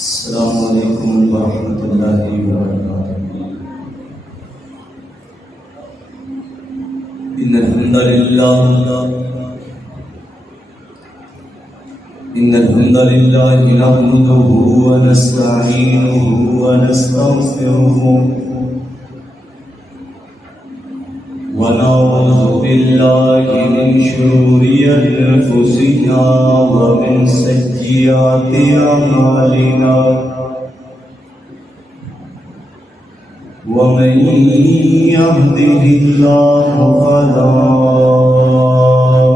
السلام علیکم ورحمۃ اللہ وبرکاتہ۔ ان الحمد للہ نحمده ونستعینه ونستغفره ونعوذ باللہ من شرور انفسنا ومن سیئات اعمالنا ومن يهده الله فلا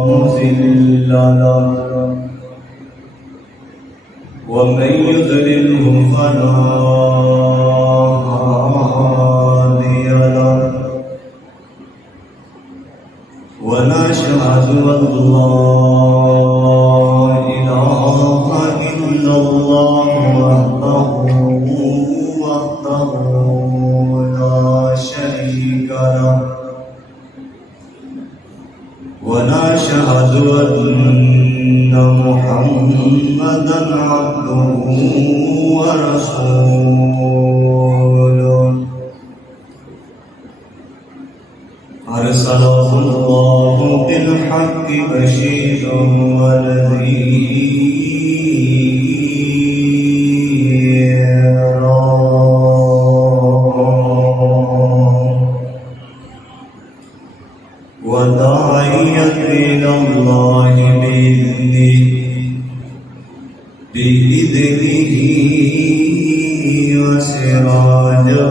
مضل له ومن يضلله فلا هادي له ونشهد أن لا إله إلا الله وحده لا شريك له ونشهد أن محمدا عبده ورسوله أرسله الله بالحق بشيرا ونذيرا وداعيا إلى الله بإذنه وسراجا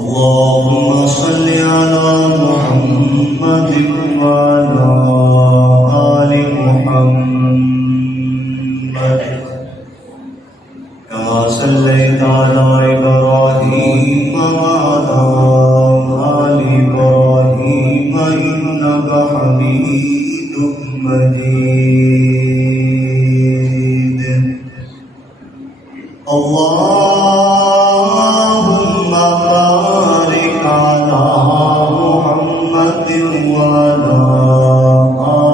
اللهم صل على محمد وعلى آل محمد كما صليت على إبراهيم وعلى آل إبراهيم إنك حميد مجيد اللهم بارك على محمد وعلى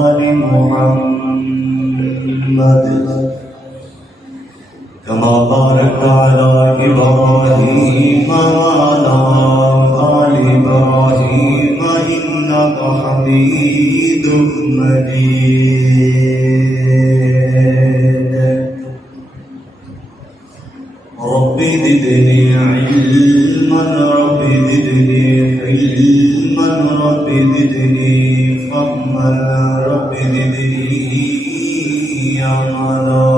آل محمد كما باركت على إبراهيم وعلى آل إبراهيم إنك حميد مجيد رب زدني علما رب زدني علما رب زدني فهما رب زدني عملا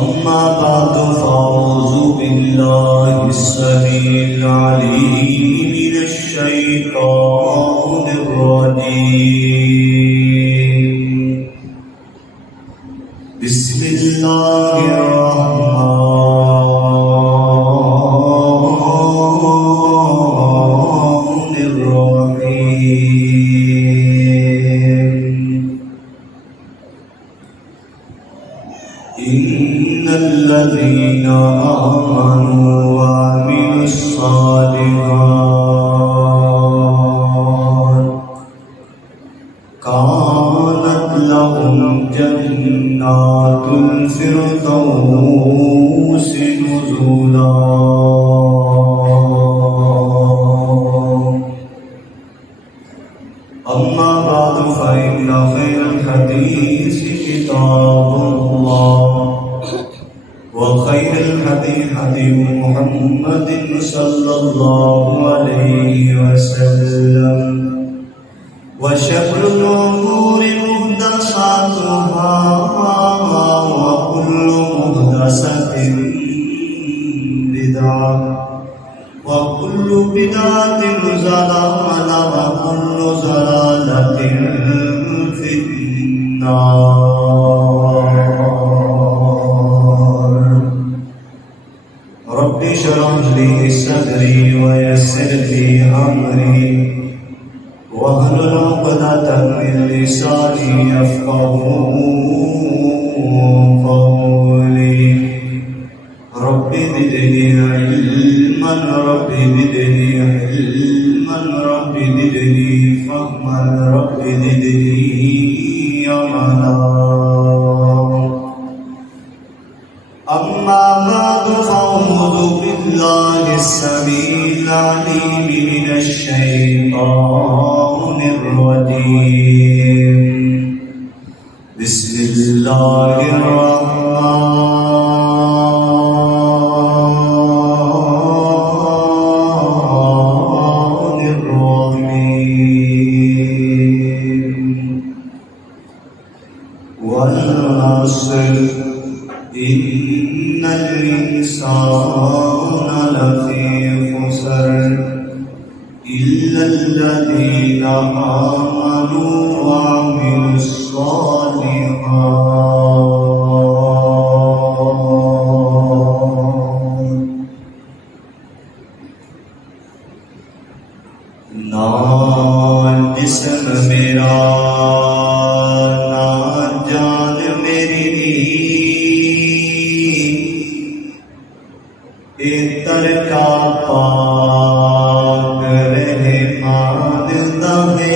أما بعد فأعوذ بالله السميع العليم من الشيطان الرجيم بسم الله الرحمن الرحيم إن الذين آمنوا وعملوا الصالحات كانت لهم جنات الفردوس نزلا أما بعد فإن خير الحديث كتاب الله وخير الهدي هدي محمد صلى الله عليه وسلم وشر الأمور محدثاتها وكل محدثة بدعة وكل بدعة ضلالة وكل ضلالة في النار رب اشرح لي صدري ويسر لي أمري واحلل عقدة من لساني يفقهوا قولي رب زدني علما رب زدني علما رب زدني فهما رب زدني عملا أما بعد فأعوذ بالله السميع العليم من الشيطان الرجيم بسم الله الرحمن الرحيم والعصر إن الإنسان لفي خسر إلا الذين آمنوا وعملوا الصالحات نہ جسم میرا نہ جان میری ترکا پاک رحمان دے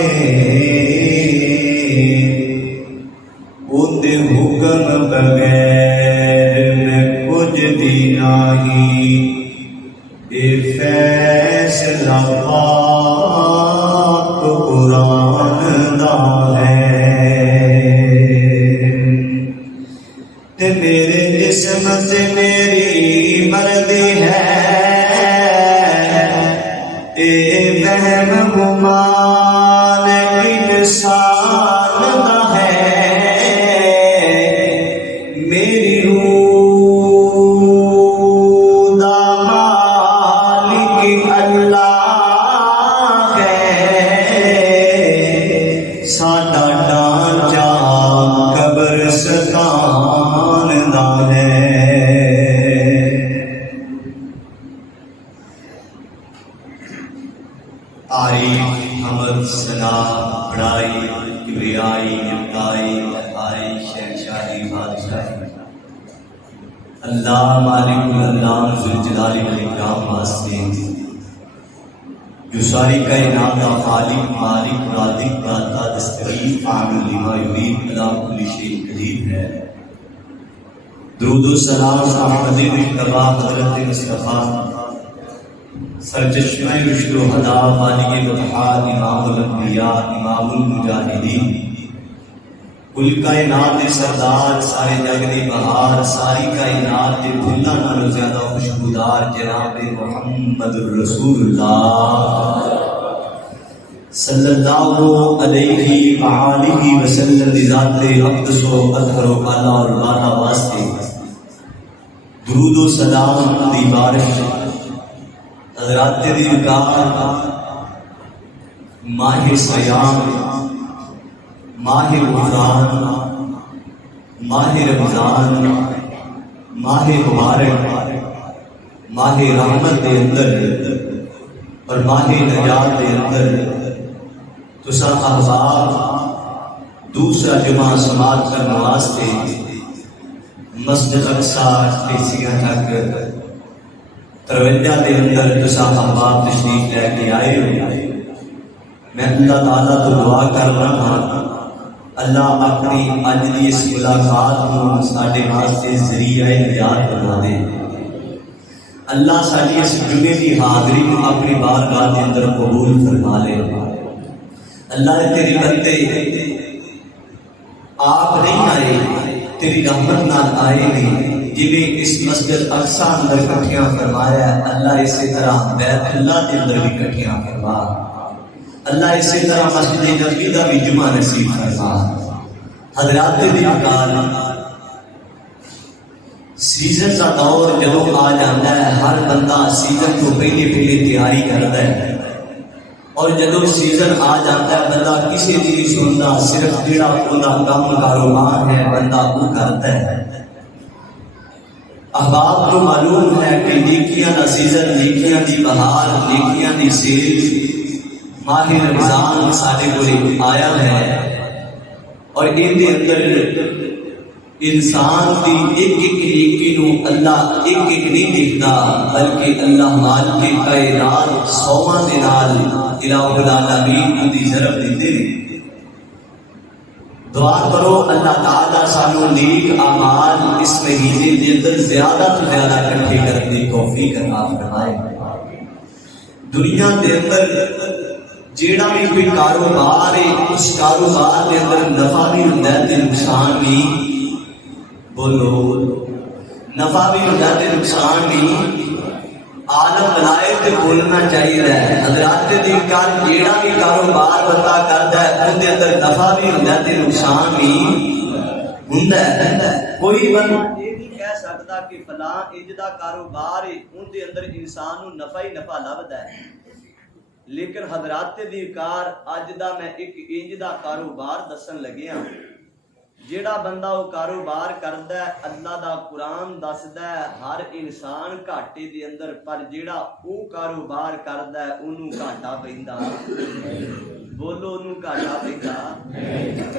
اندے حکم بغیر میں کچھ بھی نہیں اے فیصلہ پاک قرآن دا ہے تے میرے جسم سے میری مرضی ہے اے وہم گمان انسان دا ہے میری روح دا مالک اللہ ہے ساڈا ڈانچہ قبرستان دا ہے تعریف حمد ثنا بڑائی کبریائی یکتائی تنہائی شہنشاہی بادشاہی اللہ مالک الانام ذوالجلال والاکرام واسطے جو ساری کائنات کا خالق مالک رازق داتا دستگیر فاعل لما یرید علی کل شیء قدیر ہے درود و سلام احمد مجتبی حضرت مصطفیٰ سرچشمہ رشد و ہدا خالق بطحال امام الانبیاء امام المجاہدین کل کائنات سردار سارے جگ دی بہار ساری کائنات دے پھلاں نالوں زیادہ خوشبودار جناب محمد رسول اللہ صلی اللہ علیہ وآلہ وسلم دی ذات اقدس و اطہر و اعلیٰ اور بالا واسطے درود و سلام دی بارش حضرات دی رکار ماہ سیام ماہ غفران ماہ رمضان ماہ مبارک ماہ رحمت دے اندر اور ماہ نجات دے اندر تسا احباب دوسرا جمعہ سماعت کرنے واسطے مسجد اقصی پیسیاں تک ترویجہ دے اندر تسا احباب تشریف لے کے آئے ہو میں اللہ تعالیٰ تو دعا کر رہا ہوں اللہ اپنی اج دی اس ملاقات کو ساڈے واسطے ذریعہ نجات بنا دے اللہ ساری اس جمعے کی حاضری کو اپنی بارگاہ کے اندر قبول فرما لے اللہ تیری بندے آپ نہیں آئے تیری رحمت نال آئے نہیں جنہیں اس مسجد اقصی اندر کٹھیاں فرمایا اللہ اسی طرح بیت اللہ کے اندر بھی کٹھیاں فرما اللہ اسی طرح مسجد نبوی دا بھی جمعہ نصیب فرما حضرات دی بکار سیزن کا دور جدوں آ جاتا ہے ہر بندہ سیزن کو پہلے تیاری کرتا ہے اور جدوں سیزن آ جاتا ہے بندہ کسی دی نہیں سنتا صرف جڑا اوندا کام کاروبار ہے بندہ وہ کرتا ہے احباب کو معلوم ہے کہ نیکیاں دا سیزن نیکیاں دی بہار نیکیاں دی سیل ماہ رمضان ساڈے کول آیا ہے اور ان دے اندر انسان دی ایک ایک نیکی نو اللہ ایک ایک نہیں دیکھتا، بلکہ اللہ مال کے کائنات سواں دے نال الہ العالمین دی ضرب دیندے نے۔ دعا کرو اللہ تعالیٰ سانو نیک اعمال اس مہینے دے اندر زیادہ تو زیادہ اکٹھے کرنے دی توفیق عطا فرمائے۔ دنیا دے اندر جیڑا بھی کوئی کاروبار ہے، اس کاروبار دے اندر نفع بھی ہوندا ہے تے نقصان بھی، بولو نفع بھی ہوندا ہے تے نقصان بھی۔ عالم بنائے تے بولنا چاہیے ہے حضرات دی کار جیڑا بھی کاروبار بندہ کردا ہے اون دے اندر نفع بھی ہوندا ہے تے نقصان بھی ہوندا ہے۔ کوئی بندہ یہ نہیں کہہ سکتا کہ فلاں انج دا کاروبار ہے اون دے اندر انسان نوں نفع ہی نفع لبدا ہے، لیکن حضرات دی کار اج دا میں ایک انج دا کاروبار دسن لگیا، جیڑا بندہ وہ کاروبار کردا ہے اللہ دا قرآن دسدا ہے ہر انسان گھاٹے دے اندر، پر جیڑا وہ کاروبار کردا ہے اونوں گھاٹا پیندا، بولو اونوں گھاٹا پیندا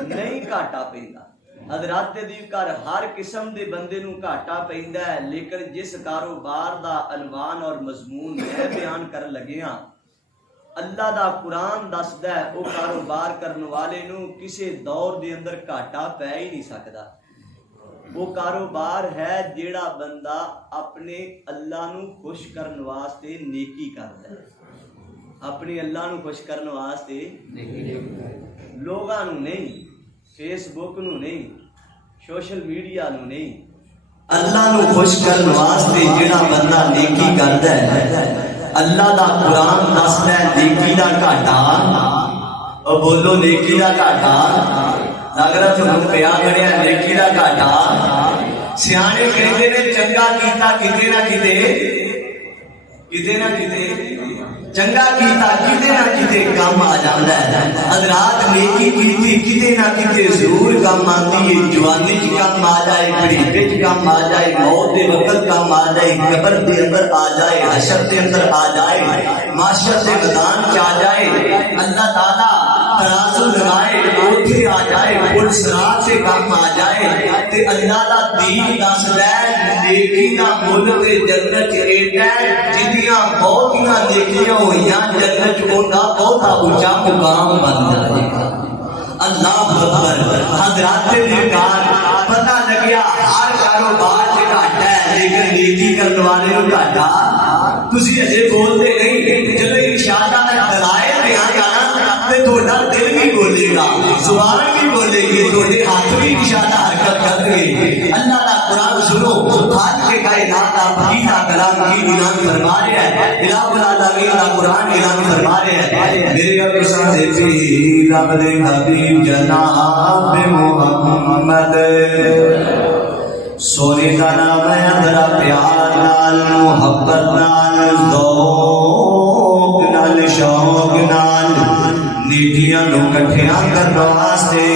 نہیں، گھاٹا پیندا۔ حضرات دی کر ہر قسم دے بندے نوں گھاٹا پیندا ہے، لیکن جس کاروبار دا عنوان اور مضمون میں بیان کرن لگیا اللہ دا قرآن دسدا ہے وہ کاروبار کرن والے نوں کسے دور دے اندر گھاٹا پہ ہی نہیں سکدا۔ وہ کاروبار ہے جیڑا بندہ اپنے اللہ نوں خوش کرن واسطے نیکی کردا ہے، اپنے اللہ نوں خوش کرن واسطے لوگاں نوں نہیں، فیس بک نوں نہیں، سوشل میڈیا نوں نہیں، اللہ نوں خوش کرن واسطے جیڑا بندہ نیکی کردا ہے اللہ دا قرآن دسدا ہے نیکی دا گھاٹا، او بولو نیکی دا گھاٹا لگ رہا تھانوں پیا کھڑیا نیکی دا گھاٹا۔ سیانے کہندے نے چنگا کیتا کتے نہ کتے، کتے نہ کتے چنگا کیتا کتے نہ کتے کام آ جاندا ہے۔ حضرات نیکی کیتی کتے نہ کتے ضرور کام آندی ہے، جوانی چ کام آ جائے، بڑھاپے چ کام آ جائے، موت دے وقت کام آ جائے، قبر دے اندر آ جائے، حشر دے اندر آ جائے، معاشر دے میدان چ آ جائے، اللہ تعالیٰ ترازو لگائے اوتھے آ جائے، پل صراط سے کام آ جائے تے اللہ دا دین دسدا ہے نیکی دا مل تے جنت ایڈا جدیاں بہتیاں نیکیاں ہوئیاں جنت اوندا بہتا اونچا مقام بن جائے گا۔ اللہ اکبر۔ حضرات دی کار پتہ لگیا ہر کاروبار چ گھاٹا ہے لیکن نیکی کرن والے نوں گھاٹا تسی اجے بولتے نہیں، جدوں انشاءاللہ میں دلائل بیان کراں تے تہاڈا دل بھی بولے گا، زبان بھی بولے گی، تہاڈے ہاتھ بھی انشاءاللہ حرکت کرن گے۔ اللہ دا قرآن سنو، خالق کے کائنات دا پاکیزہ کلام کی اعلان فرما رہا ہے، الہ العالمین دا قرآن اعلان فرما رہا ہے میرے اقصا دے پیر رب دے حبیب جناب محمد سونے دا نام ہے اندرا پیار نال محبت نال ذوق نال شوق نال نیکیاں نو کٹھیاں کرن واسطے،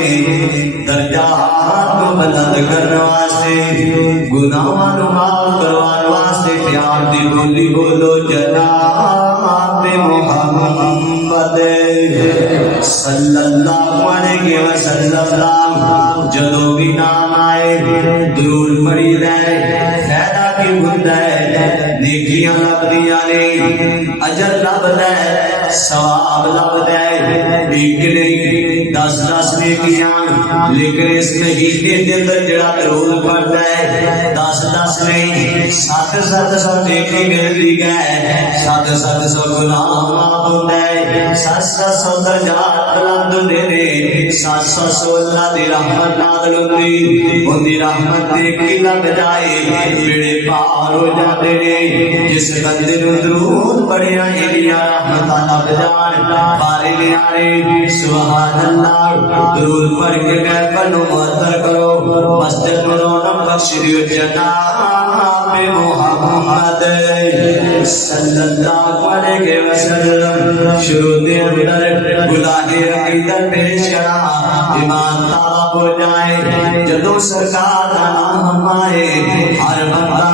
درجات نو بلند کرن واسطے، گناہاں نو معاف کروان واسطے پیار دی بولی بولو جناب محمد صلی اللہ علیہ وسلم۔ جدوں بھی نام آئے درود پڑھی رہے، فائدہ کی ہوندا ہے، نیکیاں لبدیاں نے، اجر لبدا ہے، ثواب لبدا ہے، ایک نہیں 10 نیکیاں، لیکن اس مہینے دے اندر جڑا درود پڑھدا ہے 10 نہیں 700 نیکی ملدی ہے، 700 گناہ معاف ہوندا ہے، 700 درجات بلند ہوندے نے، 700 اللہ دی رحمت نازل ہوندی، اون دی رحمت دے کی لگ جائے بیڑے پار ہو جاندے نے۔ جس بندے نوں درود پڑھیا ایڈیاں رحمتاں لگ جان پارے نیارے سبحان اللہ۔ درود پڑھ کے محفل نوں معطر کرو، مسجد نوں رونق بخشیو جناب محمد صلی اللہ علیہ وسلم۔ شروع دے اندر گناہ عقیدت پیش کرا، ایمان طلب ہو جائے، جدوں سرکار دا نام آئے ہر بندہ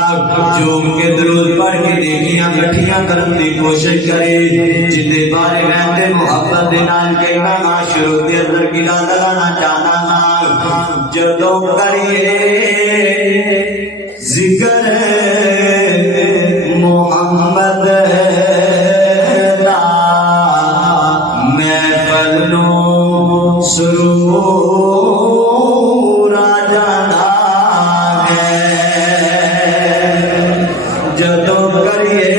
جھوم کے درود پڑھ کے نیکیاں کٹھیاں کرن دی کوشش کرے، جدے بارے میں محبت دے نال کہنا نا شروع دے اندر گلا لگانا چاہنا نا جدوں کریے ذکر محمد دا محفل نوں سرور آ جانا ہے جدوں کریے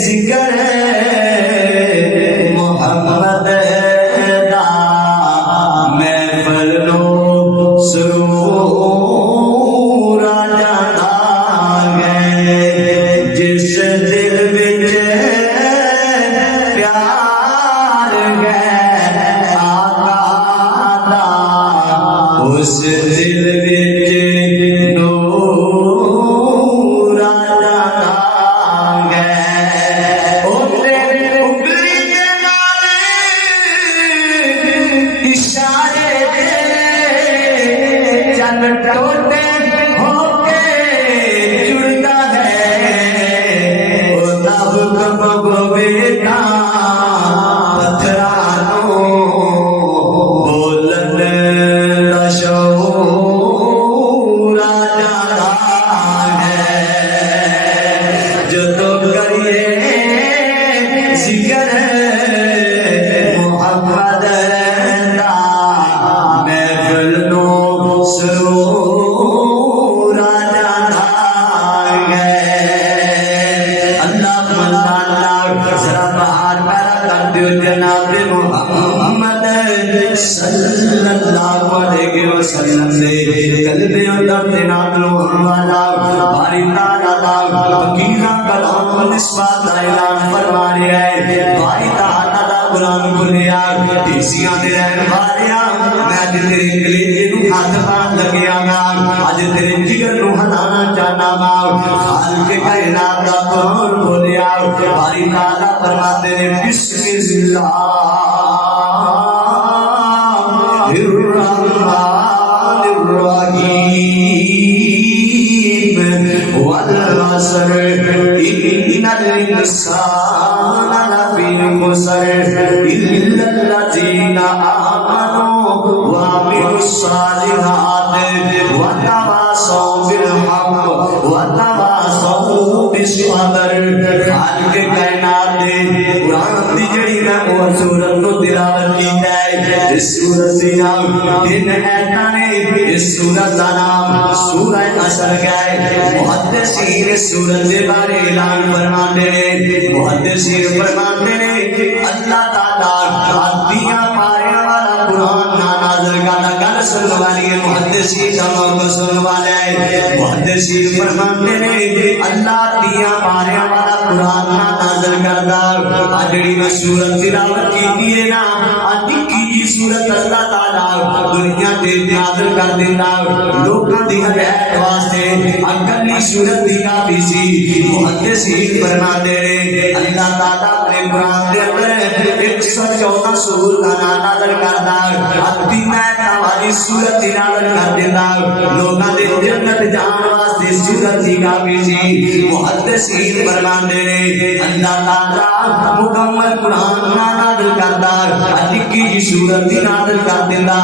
ذکر محمد دا محفل نوں سرور آ جانا ہے جس دل وچ پیار ہے آقا دا اس دل وچ نور آ جانا ہے او تیری انگلی دے نال اشارے دے چند ٹوٹے ہو کے جڑتا ہے او تب کب بیٹا پتھرانوں بولن دا شعور آ جانا ہے جدوں کریے ذکر محمد دا محفل نوں سرور آ جانا ہے اللہ ذرا بہار پیدا کر دیو جناب محمد صلی اللہ علیہ وسلم دے قلب اندر تے نازل ہونے والا باری تعالیٰ فقیرہ کلام نسبت دا اعلان فرما رہا ہے باری تعالیٰ دا قرآن کھلیا دیسیاں دے رہن والیا میں اج تیرے کلیجے نوں ہاتھ پان لگیا گا اج تیرے جگر نوں ہلانا چاہنا گا خالق کائنات دا قرآن کھلیا باری تعالیٰ فرماتے ہیں بسم اللہ الرحمن الرحیم والعصر ان الانسان لفی خسر الا الذین آمنوا وعملوا الصالحات وتواصوا بالحق وتواصوا بالصبر خالق کائنات دے قرآن دی جڑی میں اور سورت نو تلاوت کیتا ہے اس سورت دی نام تین ایتاں نے اس سورت دا نام سورہ عصر ہے محدثین اس سورت دے بارے اعلان فرماندے نے محدثین فرماندے نے اللہ تعالی عدیاں پاریاں والا قرآن نازل کرنا گل سننے والی محدثین دا موقع سننے والا ہے محدثین فرماندے نے اللہ دیاں پاریاں والا قرآن نازل کردا اجڑی میں سورت تلاوت کیتی ہے نا نکی جی سورت اللہ تعالی دنیا تے نازل کر دیندا لوکاں دی ہدایت واسطے اگلی سورت دی کافی سی محدثین فرماندے نے اللہ تعالی اپنے قرآن دے اندر 114 سورت نازل کردا ادی میں والی سورت نازل کر دیندا لوکاں دے جنت جان واسطے سورت دی کافی سی محدثین فرماندے نے اللہ تعالی مکمل قرآن نازل کردا نکی جی سورت نازل کر دیندا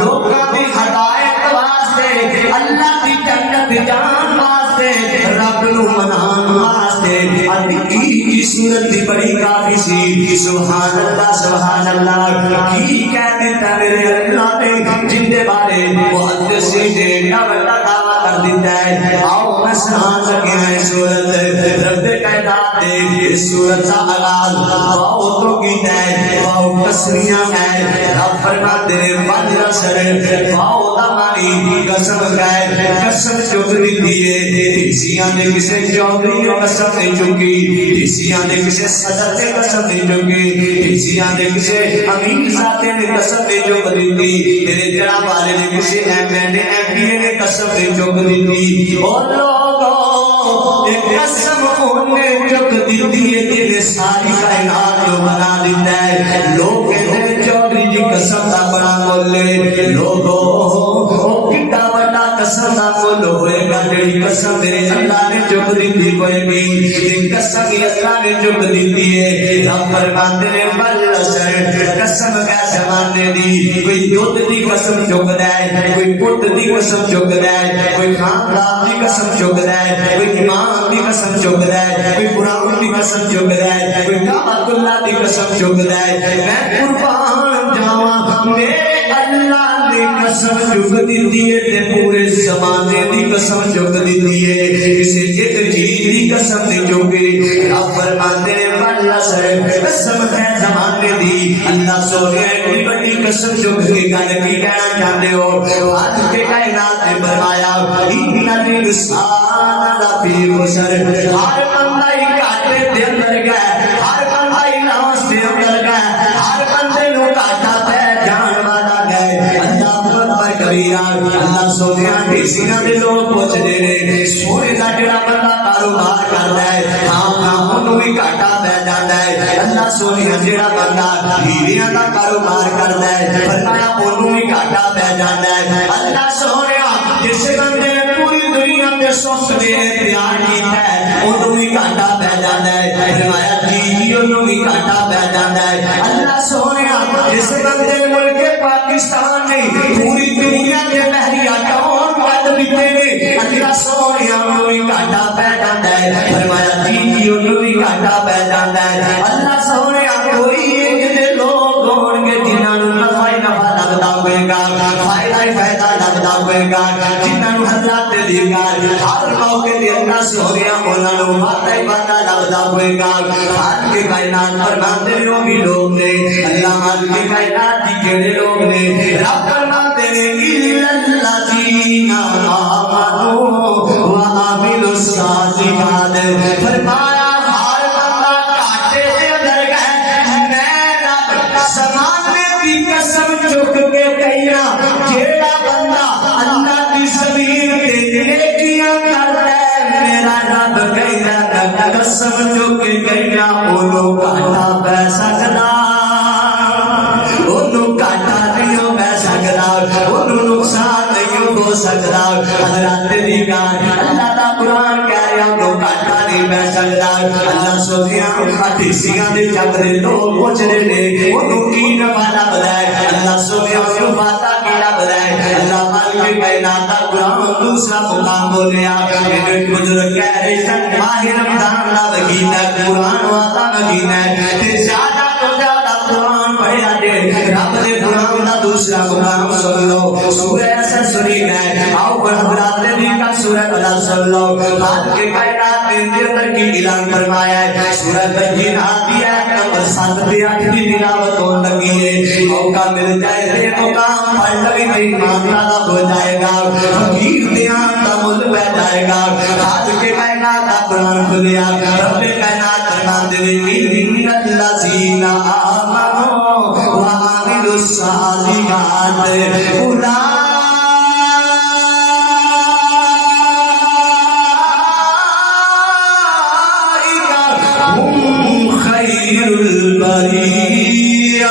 لوکاں دی ہدایت واسطے اللہ دی جنت جان واسطے رب نو منان واسطے نکی جی سورت دی بڑی کافی سی سبحان اللہ کی کہہ دیتا میرے اللہ نے جن دے بارے محدثین نے بڑا دعویٰ کر دیتا ہے آؤ میں سنان لگے ہیں سورت رب کائنات دے اس سورت کا آغاز واؤ تو کیتا ہے واؤ کسریاں ہے رب فرماتے ہیں فجر سر واؤ دا مانی قسم ہے قسم چوک دیتی ہے دیسیاں نے کسے چودری قسم نہیں چکی دیسیاں نے کسے صدر نے قسم نہیں چکی دیسیاں نے کسے امین ذاتے نے قسم نہیں چک دیتی تیرے جناب والے نے کسے ایم این نے قسم نہیں چک دیتی اور لوگوں ایک قسم انہیں چک دیتی ہے جنہیں ساری کائنات جو بنا دیتا ہے لوگ کہتے ہیں چودری جی قسم دا بڑا بولے لوگوں کتا بڑا قسم دا بولو ہوئے گا کوئی قسم میرے اللہ نے چک دیتی کوئی نہیں قسم ہی اللہ نے چک دیتی ہے رب فرماتے ہیں والعصر قسم کا زمانے دی کوئی دودھ دی قسم چک دے کوئی پت دی قسم چک دے کوئی خاندان دی قسم چک دے کوئی امام دی قسم چک دے کوئی قرآن دی قسم چک دے کوئی کعبۃ اللہ دی قسم چک دے میں قربان جاواں میرے اللہ نے قسم چک دیتی ہے تے پورے زمانے دی قسم چک دیتی ہے کسی ایک چیز دی قسم نہیں چکی رب فرماتے ہیں والعصر قسم ہے زمانے دی اللہ سونے ایک بڑی قسم چک کے گل کی کہنا چاہتے ہو آج کے کائنات نے فرمایا ان الانسان لفی خسر ہر بندہ ہی گھاٹے دے اندر گیا ہر بندہ ہی لاس دے اندر گیا ہر بندے نو گھاٹا پہ جان والا گئے اللہ اکبر کبیرہ اللہ سونے ڈیسیاں دے لوگ پوچھتے نے سونے دا جڑا بندہ کاروبار کردا ہے ہاں اونوں بھی گھاٹا پہ جاندا ہے اللہ سونے جڑا بندہ ہیریاں دا کاروبار کردا ہے فرمایا اونوں بھی گھاٹا پہ جاندا ہے اللہ سونے جس بندے نے پوری دنیا تے سکھ دے پیار کیتا ہے اونوں بھی گھاٹا پہ جاندا ہے فرمایا جی اونوں بھی گھاٹا پہ جاندا ہے اللہ سونے جس بندے نے ملک پاکستان نہیں پوری دنیا کے بحری آٹاؤں کٹ دیتے نے اللہ سونے اونوں بھی گھاٹا پہ جاندا ہے فرمایا جی اونوں بھی گھاٹا پہ جاندا ہے اللہ سونے کوئی ایک دے لوگ ہون گے جنہاں نوں نفع ہی نفع لگدا ہوئے گا فائدہ ہی فائدہ لگدا ہوئے گا جنہاں نوں حضرت دی گل ہر موقع تے اللہ سونے انہاں نوں وعدہ ہی وعدہ لگدا ہوئے گا آج کے کائنات فرماندے نے وہ بھی لوگ نے اللہ آج کے کائنات دی کیڑے لوگ نے رب فرماتے نے الا الذین آمنوا وعملوا الصالحات فرمایا ہر بندہ گھاٹے دے اندر گیا میں رب زمانے دی قسم چک کے کہیا جیڑا بندہ اللہ دی زمین تے نیکیاں کردا ہے میرا رب کہندا قسم چک کے کہیا اونوں گھاٹا پہ سکدا اونوں گھاٹا نہیں ہو پہ سکدا اونوں نقصان نہیں ہو سکدا حضرت دی گل اللہ دا قرآن کہہ رہا اونوں گھاٹا نہیں پہ سکدا اللہ سوچیا حدیثیاں دے جگ دے لوگ پوچھ رہے نے اونوں کی نفع لبدا ہے اللہ سوچیا اونوں فائدہ کی لبدا ہے اللہ مالک کائنات دا قرآن دوسرا مقام بولیا میرے بزرگ کہہ رہے سن ماہ رمضان دا مہینہ قرآن والا مہینہ تے زیادہ تو زیادہ قرآن پڑھیا جے رب دے قرآن دا دوسرا مقام سن لو سورہ اثر سنی گئے آؤ حضرات نبی کا سورہ بلد سن لو آج کے کائنات میں اندر کی اعلان فرمایا ہے سورہ بینات دی آیت نمبر 7 تے 8 کی تلاوت ہون لگی ہے موقع مل جائے تے مقام پڑھ لوی تے ایمان والا ہو جائے گا فقیر دیان کا مل پہ جائے گا آج کے کائنات دا قرآن کھلیا رب کائنات فرماتے ہیں ان الذین آمنوا وعملوا الصالحات اولئک هم خیر البریہ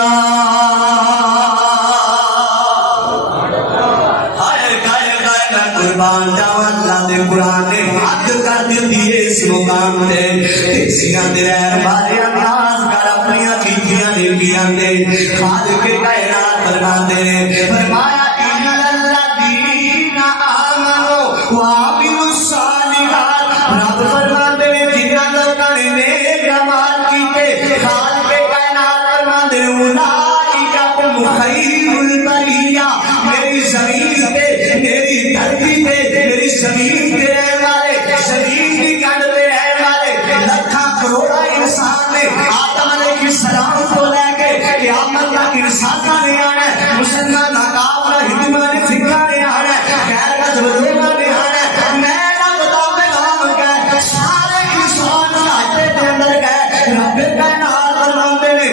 قربان جاؤ اللہ دے قرآن نے حد کر دیتی ہے اس مقام تے دیسیاں دے رہن والے انداز کر اپنی چیزیاں نیکیاں دے خالق کائنات فرماتے ہیں فرمایا الا الذین آمنوا وعملوا الصالحات رب فرماتے ہیں جنہاں لوگاں نے نیک اعمال کیتے خالق کائنات فرماتے ہیں اولئک هم خیر البریہ میری زمین تے میری دھرتی تے میری زمین تے رہنے والے زمین کی کنڈ تے رہنے والے لکھاں کروڑا انسان نے آدم علیہ السلام کو لے کے قیامت تک انساناں نے آنا ہے مسلمان کافر ہندو نے سکھاں نے آنا ہے غیر مذہب نے آنا ہے میں نہ بتاؤں پیغام کا سارے انسان گھاٹے کے اندر گئے رب کائنات فرماتے ہیں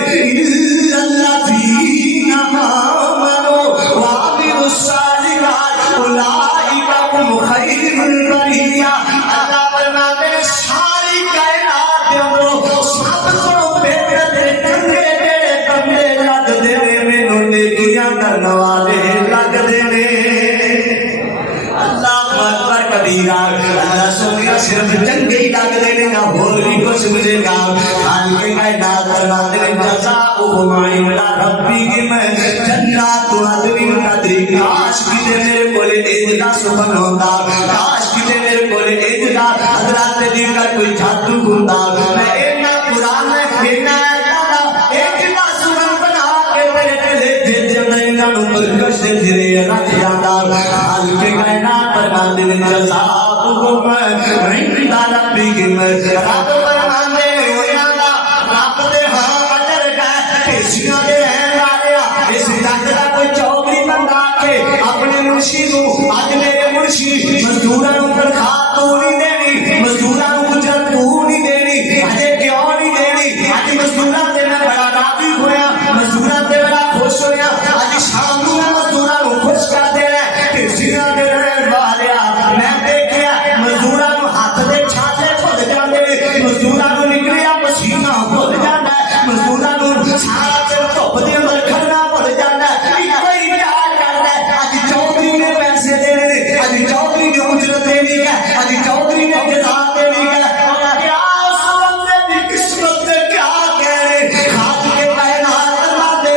الذین آمنوا وعملوا الصالحات اولئک هم خیر البریہ اللہ سونیا صرف چنگے ہی لگ رہے ہیں اور بھی کچھ مجھے گا خالق کائنات فرماتے ہیں جزاؤہم عند ربہم جنات عدن تجری کاش کتے میرے کولے انج دا سبحان ہوتا کاش کتے میرے کولے انج دا حضرات دی کا کوئی جادو ہوندا میں اینا قرآن میں اینا ایک دا سبحان بنا کے میرے دل دے جنینا نو پرکش دے دے رکھ جاندا خالق کائنات فرماتے ہیں جزاؤہم عند ربہم رب فرماتے ہیں رب دے ہاں اجر کا پیشیاں دے رہن والیا اس جگ دا کوئی چوکری بندہ کے اپنے منشی نو اج میرے منشی مزدوراں نو تنخواہ تو نہیں دینی مزدوراں نو اجرت تو نہیں دینی اجے کیوں نہیں دینی اج مزدوراں تے میں بڑا راضی ہویا مزدوراں تے بڑا خوش ہویا اج شام نو مزدوراں نو خوش کر دینا پیشیاں دے رہن والیا میں دیکھیا مزدوراں نو ہاتھ دے چھالے بھل جاندے مزدوراں نو نکلیا پسینہ بھل جاندا مزدوراں نو سارا دن دھوپ دے اندر کھڑنا بھل جاندا کوئی پیار کردا اج چودھری نے پیسے دینے اج چودھری نے اجرت دینی ہے اج چودھری نے جزا دینی ہے کیا اس بندے دی قسمت تے کیا کہے خاک کے کائنات فرماتے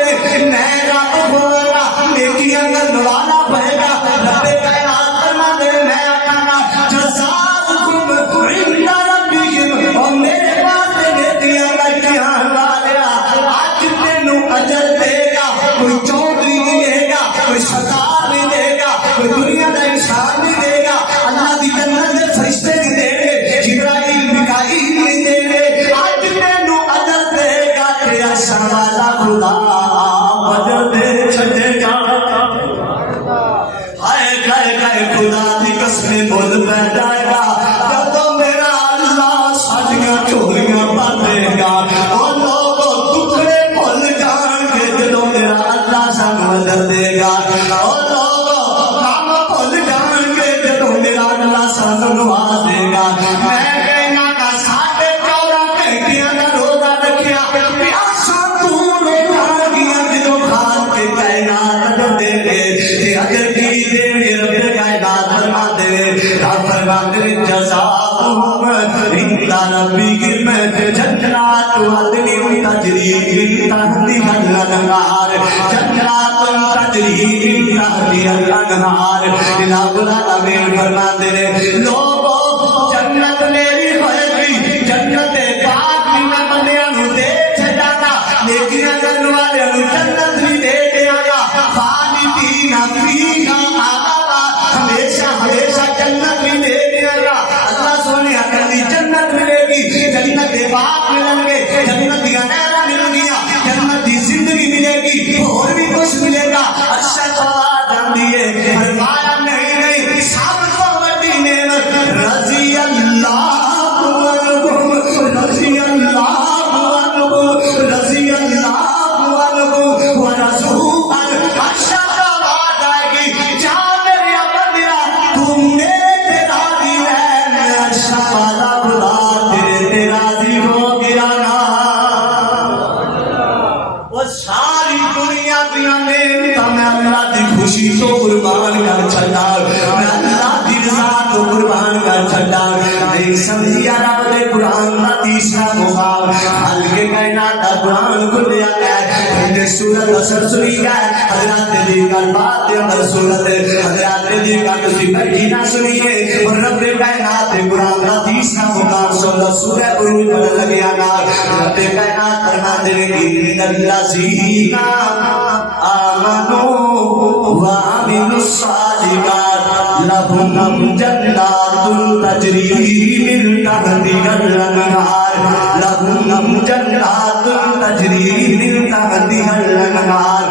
میں رب ہوگا نیکیاں کرنے والا بنے گا رب کائنات فرماتے میں آکھاں جزاؤکم عند ربکم اور میرے واسطے نیکیاں کرنے والے آج تینوں اجر دے گا کوئی چودھری نہیں دے گا کوئی سردار نہیں دے گا کوئی دنیا کا انسان نہیں دے گا اللہ کی جنت کے فرشتے نہیں دیں گے جبرائیل میکائیل نہیں دیں گے آج تینوں اجر دے گا تیرا شوالا خدا اجر دے چھڑے گا ہائے کہے کہے خدا کی قسمیں بول پہ جائے گا جب میرا اللہ ساڈیاں چوریاں بندے گا اور لوگ ٹکڑے بھول جان گے جدوں میرا اللہ سانو اجر دے گا اور لوگ کام بھول جان گے جدوں میرا اللہ سانو نواز دے گا میں کہنا کہ ساڈے 14 گھنٹیاں دا روزہ رکھیا پیاساں تو روزہ گیا جدوں کھان کے کائنات اجر دے گے تے اجر کی دے گے رب کائنات فرماتے رب فرماتے جزاؤہم عند ربکم جنات عدن تجری من تحتہا الانہار جنات تجری من تحتہا الانہار الہ العالمین فرماتے ہیں لوگوں جنت میری ہوئے گی جنت پاک میں بندیاں نو دے چھڈانا نیکیاں کرنے والے نو جنت نہیں دے دیا گا خالدین فیہا ابدا ہمیشہ ہمیشہ جنت نہیں دے دیا گا اللہ سونے اکلی جنت ملے گی جنت پاک ملیں گے جنت دی نہراں ملیں گیاں جنت دی زندگی ملے گی اور بھی کچھ ملے گا ارشد تو آ جاندی ہے فرمایا نہیں سب تو بڑی نعمت رضی اللہ عنہم رضی اللہ عنہم رضی اللہ عنہم ورضوا عنہ ارشد تو آ جائے گی جا میرے بندیا تم میرے تے راضی ہے میں ارشد والا خدا تیرے تے راضی ہو گیا نا وہ ساری دنیا دیا نعمتاں میں اللہ دی خوشی تو قربان کر چھڈا میں اللہ دی رضا تو قربان کر چھڈا نہیں سمجھیا رب دے قرآن دا تیسرا مقام خالق کائنات دا قرآن کھلیا ہے پہلے سورت اثر سنی ہے حضرات دی گل بات دے اندر سورت حضرات دی گل تسی بیٹھی نہ سنیے اور رب کائنات دے قرآن دا تیسرا مقام سورہ عروج پڑھن لگیا نا رب کائنات فرماتے ہیں ان الذین آمنوا وعملوا الصالحات لهم جنات تجری من تحتها الانہار لهم جنات تجری من تحتها الانہار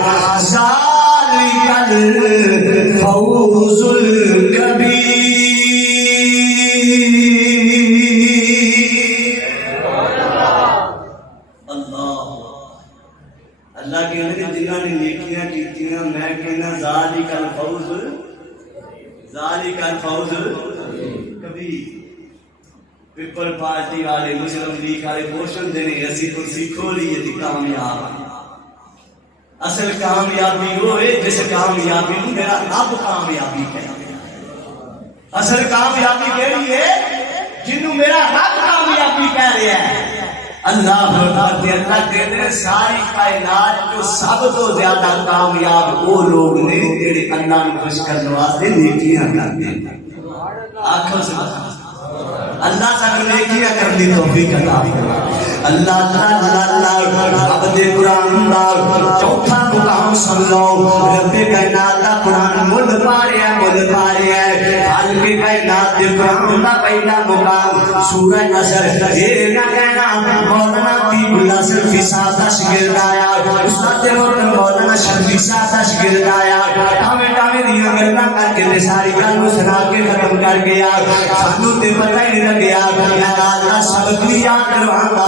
ذالک الفوز الکبیر اللہ کے لئے جنہاں نے نیکیاں کیتیاں میں کہنا ذالک الفوز کبیر پیپل پارٹی والے مسلم لیگ والے پوشن دینے ایسی کرسی کھولی یہ تھی کامیاب اصل کامیابی وہ ہے جس کامیابی میرا اب کامیابی ہے اصل کامیابی کیڑی ہے جنوں میرا رب کامیابی کہہ رہا ہے اللہ فرماتے ہیں اللہ کہتے ہیں ساری کائنات جو سب تو زیادہ کامیاب وہ لوگ نے جڑے اللہ نو خوش کرنے واسطے نیکیاں کرتے ہیں آنکھوں سے اللہ سانو نیکیاں کرنے دی توفیق عطا فرمائے اللہ اللہ رب دے قرآن دا چوتھا مقام سن لو رب کائنات دا قرآن مل پاریا ہے خالق کائنات دے قرآن دا پہلا مقام سورہ نصر یہ نہ کہنا مولانا طیب اللہ شرفی صاحب دا شاگرد آیا استاد محترم مولانا شرفی صاحب دا شاگرد آیا ٹاویں دیاں گلاں کر کے ساری گل نو سنا کے ختم کر گیا سانو تے پتہ ہی نہیں لگیا اللہ سبق بھی یاد کروان دا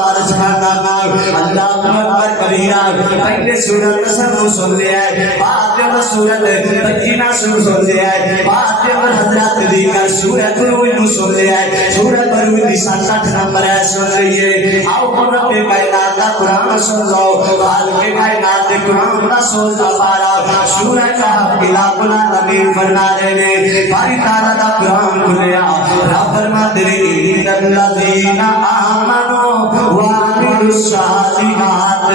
اللہ اکبر کبیرہ پہلے سورت نصر نو سن لیا ہے بعد جب سورت بقیہ سن لیا ہے بعد جب حضرات دی کر سورت روح نو سن لیا ہے سورت روح دی 67 نمبر ہے سن لئیے آؤ رب کائنات دا قرآن سن لو خالق کائنات دے قرآن دا سن دا پارا سورہ کہف رب العالمین فرما رہے نے باری تعالیٰ دا قرآن کھلیا رب فرماتے ہیں ان الذین آمنوا وعملوا الصالحات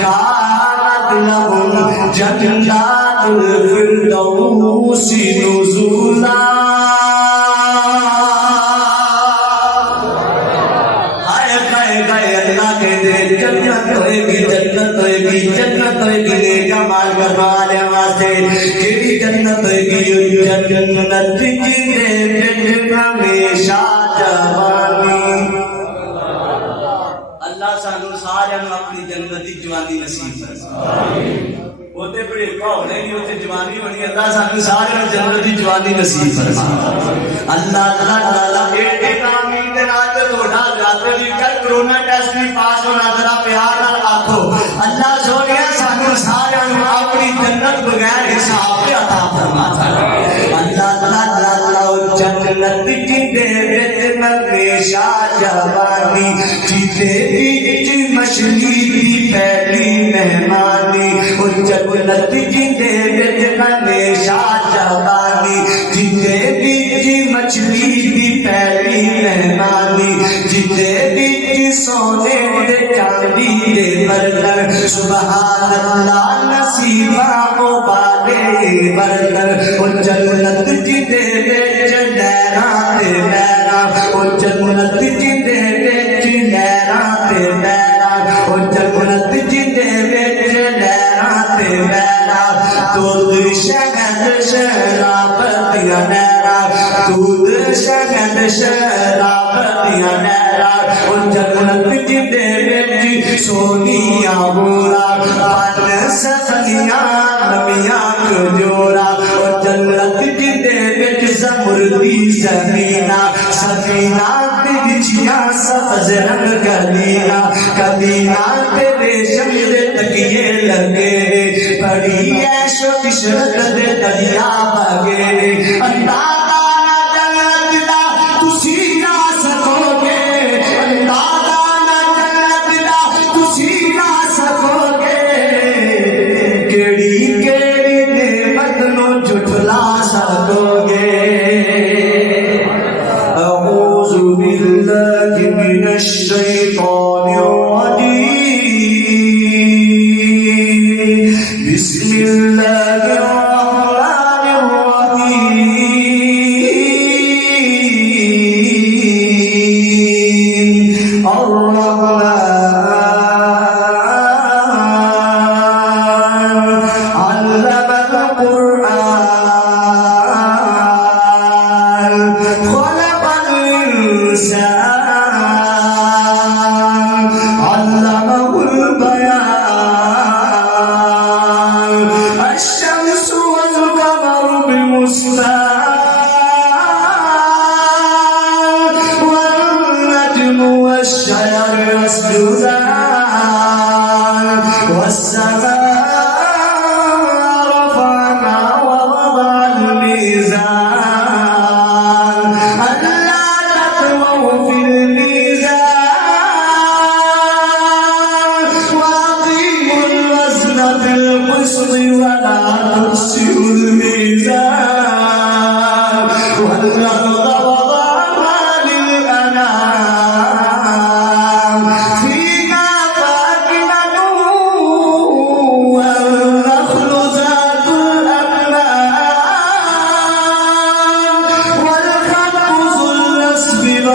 كانت لهم جنات الفردوس نزلا جنت ہوئے گی نیک اعمال کرنے والے واسطے کیڑی جنت ہوئے گی جنت جندے وچ ہمیشہ جوانی اللہ سانو سارے اپنی جنت کی جوانی نصیب فرمائے اوتے بڑے ہونے نہیں اوتے جوانی ہونی اللہ سانو سارے جنت کی جوانی نصیب فرمائے اللہ تعالی ایک آمین دے نال تھوڑا جاتے دی کر کرونا ٹیسٹ بھی پاس ہونا ذرا پیار نال آکھو اللہ سونیا سانو سارے اپنی جنت بغیر حساب کے عطا فرما اللہ تعالی جنت کی دے وچ ہمیشہ جوانی جیتے مچھلی دی پہلی مہمانی او جنت کی دے وچ ہمیشہ جوانی جیتے مچھلی دی پہلی مہمانی جیتے سونے دے چاندی دے برتن سبحان اللہ نصیبہ والے برتن او جنت کی دے وچ نہراں تے نہراں او جنت کی دے وچ نہراں تے نہراں او جنت کی دے وچ نہراں تے نہراں دودھ شہد شراب دیاں نہراں دودھ شہد شراب دیاں نہراں او جنت کی دے وچ سونیاں بورا پن سخنیاں نمیاں کھجورا او جنت کی دے وچ زمردی زمینہ سفینہ تے بچھیاں سبز رنگ کلینا تے ریشم دے تکیے لگے بڑی عیش و عشرت دے دریا بگے اللہ الشيطان الرجيم بسم الله الرحمن الرحيم الرحمن علم القرآن خلق الإنسان والشجر يسجدان والسماء رفعنا ووضع الميزان ألا تطغوا في الميزان وأقيموا الوزن بالقسط ولا تخسروا الميزان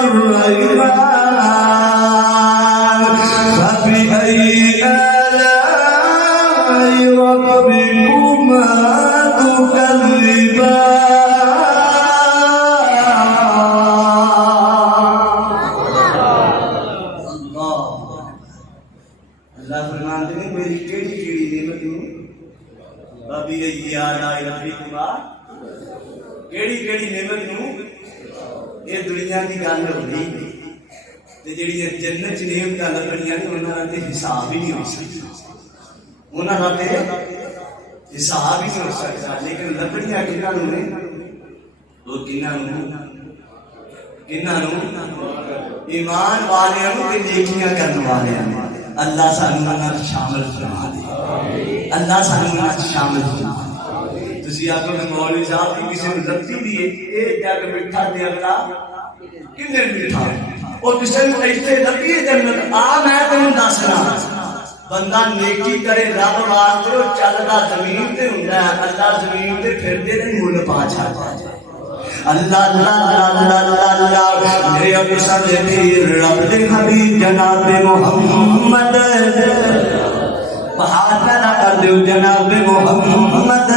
والريحان فبأي آلاء ربكما اللہ فرماتے ہیں میری کیڑی کیڑی نعمت نوں بابی آلاء ربکما کیڑی کیڑی نعمت نوں یہ دنیا کی گل ہوئی تے جڑی جنت چ نعمتاں لبنیاں نے انہاں دا حساب ہی نہیں ہو سکتا انہاں دا حساب ہی نہیں ہو سکتا لیکن لبنیاں کنہاں نوں نے وہ کنہاں نوں ایمان والیاں نوں تے نیکیاں کرن والیاں نوں اللہ سانوں نال شامل فرما دے اللہ سانوں نال شامل فرما دے تسی آکھو کہ مولوی صاحب کی کسی نوں لگتی دی اے جگ میٹھا تے اللہ کنے میٹھا او کسی نوں ایتھے لگی جنت آ میں تینوں دسنا بندہ نیکی کرے رب واسطے او چلدا زمین تے ہوندا ہے اللہ زمین تے پھردے نے مول پا چھاڑدا ہے اللہ اللہ اللہ اللہ اللہ میرے ابو سارے پیر رب دے حبیب جناب محمد بہار پیدا کر دیو جناب محمد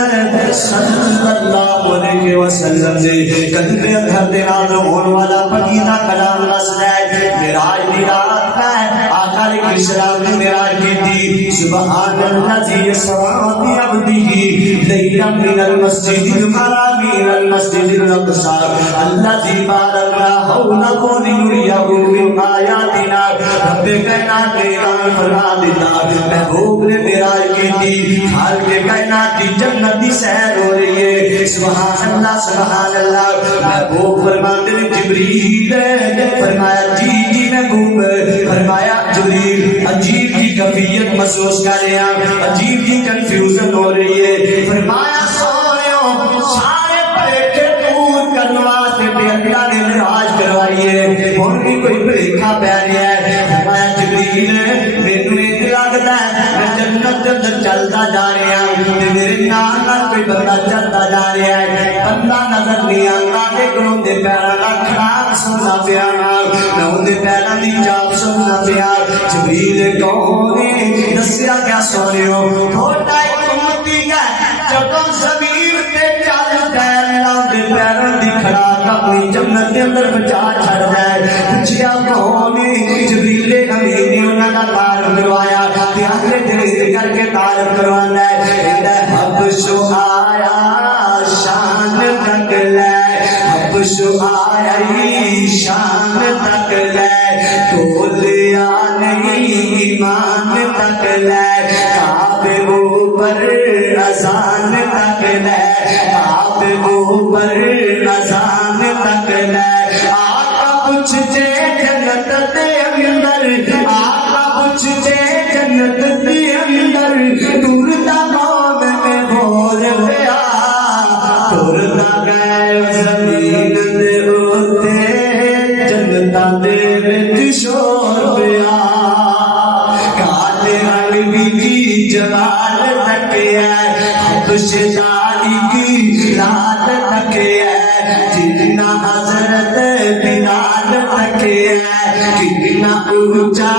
صلی اللہ علیہ وسلم دے قلب اطہر دے نال ہون والا پاکیزہ کلام رسدا ہے معراج دی رات ہے آقا علیہ السلام نے معراج کی سبحان الذی اسرا بعبدہ لیلا من المسجد الحرام الى المسجد الاقصى الذي باركنا حوله لنريه من آیاتنا رب کائنات نے اعلان فرما دیتا محبوب نے معراج کی حال کے کائنات کی جنت دی سیر ہو رہی ہے سبحان اللہ محبوب فرماتے ہیں جبریل فرمایا جی محبوب فرمایا جبریل عجیب کی کیفیت محسوس کر رہے ہیں عجیب کی کنفیوژن ہو رہی ہے فرمایا سوریوں سارے پریٹھے دور کرنے واسطے اللہ نے معراج کروائی ہے اور بھی کوئی بھلیکھا پہ رہا ہے فرمایا جبریل مینوں یہ لگدا ہے میں جنت کے اندر چلتا جا رہا ہوں تے میرے نال نال کوئی بندہ چلتا جا رہا ہے بندہ نظر نہیں آتا لیکن ان دے پیراں دا کھڑاک سننا پیا میں ان دے پیراں دی چاپ سننا پیا جبریل کون ہے دسیا کیا سونیو تھوڑا ایک امتی ہے جدوں زمین تے چلدا ہے اللہ دے پیراں دی کھڑاک اپنی جنت دے اندر بچا چھڑدا ہے پوچھیا کون ہے جبریل امین نے انہاں دا تعارف کروایا تے اگلے دن کر کے تعارف کروانا ہے کہندا ہے حبش آیا شان تک لے حبش آیا شان تک لے ٹولیا نہیں ایمان تک لے کعبے اوپر اذان تک لے کعبے اوپر اذان تک لے آقا پوچھ جے جنت دے اندر آقا پوچھ جے جنت دے اندر ٹردا موت میں بول پیا ٹردا گئے زمین دے اوتے جنتاں دے وچ شور پیا کالے رنگ کی جمال تک ہے حبش داری کی لال تک ہے جتنا حضرت بلال تک ہے کتنا اونچا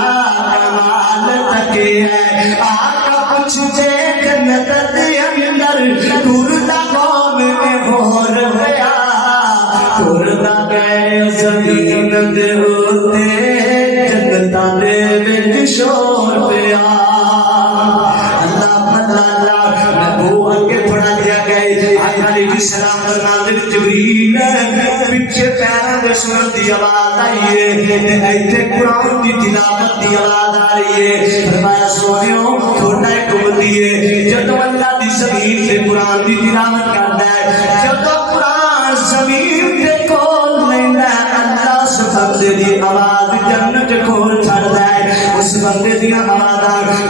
کمال تک ہے آقا پوچھ جے جنت دے اندر ٹردا قوم میں بھور پیا ٹردا گئے زمین دے اوتے جنتاں دے وچ شور پیا اللہ اللہ محبوب اگے تھوڑا دیا گئے آقا علیہ السلام فرماتے ہیں جبریل پیچھے پیراں دے سنن دی آواز آئی ہے تے ایتھے قرآن دی تلاوت دی آواز آ رہی ہے فرمایا سونیو تھوڑا ایک امتی ہے جدوں اللہ دی زمین تے قرآن دی تلاوت کردا ہے جدوں قرآن زمین تے کھول لیندا ہے اللہ اس بندے دی آواز جنت کھول چھڑدا ہے اس بندے دی آواز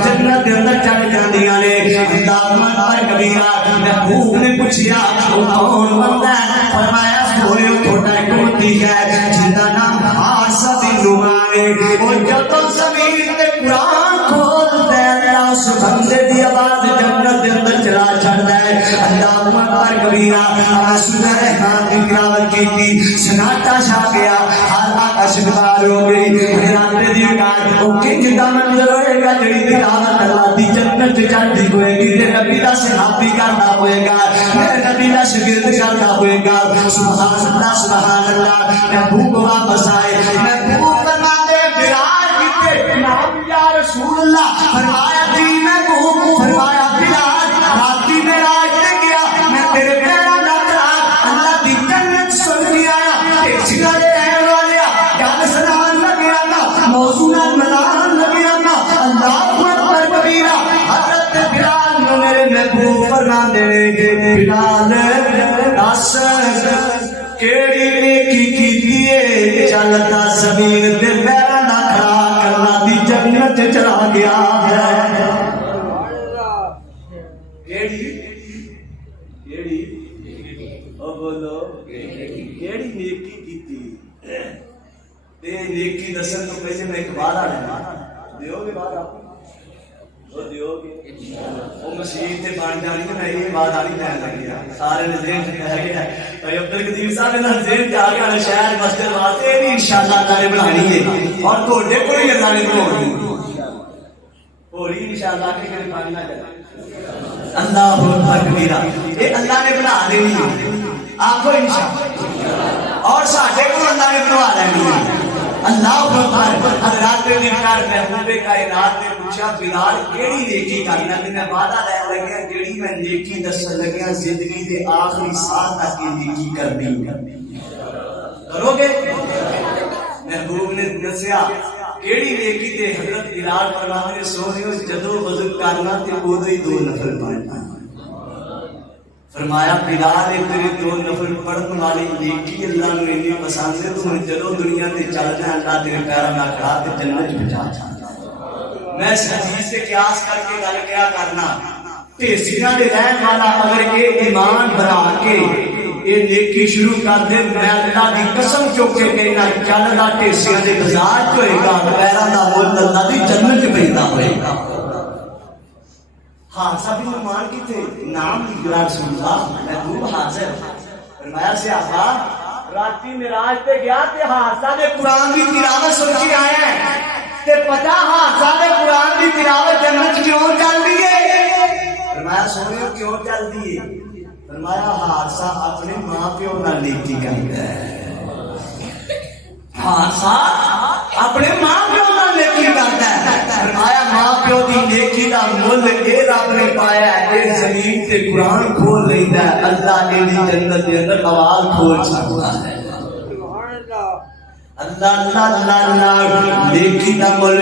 جنت دے اندر چڑھ جاندیاں نے اللہم اکبر کبیرہ محبوب نے پوچھیا او کون بندہ ہے فرمایا سونیو تھوڑا ایک امتی ہے جن دا نام حاسد بن نعمان ہے او جدوں زمین تے قرآن کھولدا ہے اللہ اس بندے دی آواز جنت دے اندر چلا چھڑدا ہے اللہم اکبر اکبر کبیرہ سورہ رحمان کی تلاوت کی تھی سناٹا چھا گیا ہر آکاش بار ہو گئی رات دی کار او کنج دا منظر ہوئے گا جڑی تلاوت اللہ دی جنت چڑھدی ہوئے گی تے نبی دا صحابی کردا ہوئے گا میرے نبی دا شاگرد کردا ہوئے گا سبحان اللہ سبحان اللہ محبوب واپس آئے محبوب فرما دے بلال کتے نام یا رسول اللہ فرمایا جی میں کو فرمایا بلال راتی میں راج تے گیا میں تیرے پیرا دا کرا اللہ دی جنت سن کے آیا تے سگارے رہنے والے جان سنان لگیا نا موضوع نال ملان لگیا نا اللہ اکبر کبیرہ حضرت بلال نو میرے محبوب فرما دے بلال دس کیڑی نیکی کیتی ہے چلتا زمین تے پیراں دا کھڑا کرنا دی جنت چلا گیا ہے کیڑی کیڑی او بولو کیڑی نیکی کیتی تے نیکی دسن تو پہلے میں ایک وعدہ لینا دیو گے وعدہ وہ دیو گے وہ مسیح تے بن جانی تے میں یہ وعدہ نہیں لین لگیا سارے نے ذہن چ کہہ گیا بھائی عبد القدیر صاحب نے ذہن چ آ گیا شہر مسجد واسطے بھی انشاءاللہ اللہ نے بنانی ہے اور تھوڑے کو ہی اللہ نے بنانی ہوری انشاءاللہ کہ کوئی پانی نہ کرے اللہ اکبر کبیرہ یہ اللہ نے بنا دینی ہے آپو انشاءاللہ اور ساڈے کو اللہ نے بنوا دینی ہے اللہ اکبر حضرات نے کر محبوب کائنات نے پوچھا بلال کیڑی نیکی کرنا تے میں وعدہ لے لگیا جیڑی میں نیکی دسن لگیا زندگی دے آخری سال تک یہ نیکی کرنی کرو گے محبوب نے دسیا کیڑی نیکی تے حضرت بلال فرماتے نے سونیو جدوں وضو کرنا تے اودوں ہی 2 نفل پڑھنا فرمایا بلال تیرے 2 نفل پڑھن والی نیکی اللہ نے اتنی پسند ہے تو جدوں دنیا تے چلنا اللہ تیرے پیراں نال کھڑا تے جنت پہنچا چھاڑا میں اس حدیث سے قیاس کر کے گل کیا کرنا ٹھیسیاں دے رہن والا اگر یہ ایمان بنا کے یہ نیکی شروع کر دے میں اللہ دی قسم چوک کے کہنا چلنا ٹھیسیاں دے بازار ہوئے گا پیراں دا مول اللہ دی جنت پیدا ہوئے گا حادثہ بھی نمان کی تھے نام یا رسول اللہ محبوب حاضر فرمایا صحابہ راتی معراج تے گیا تے حادثہ نے قرآن کی تلاوت سن کے آیا ہے تے پتہ حادثہ نے قرآن کی تلاوت جنت کیوں چل دی ہے فرمایا سنو کیوں چل دی ہے فرمایا حادثہ اپنے ماں پیو نال نیکی کرتا ہے حادثہ اپنے ماں پیو نال نیکی کرتا ہے فرمایا ماں پیو دی نیکی دا مول اے رب نے پایا ہے اے زمین تے قرآن کھول لیندا ہے اللہ دی جنت دے اندر آواز کھول سکتا ہے اللہ اللہ اللہ نیکی دا مول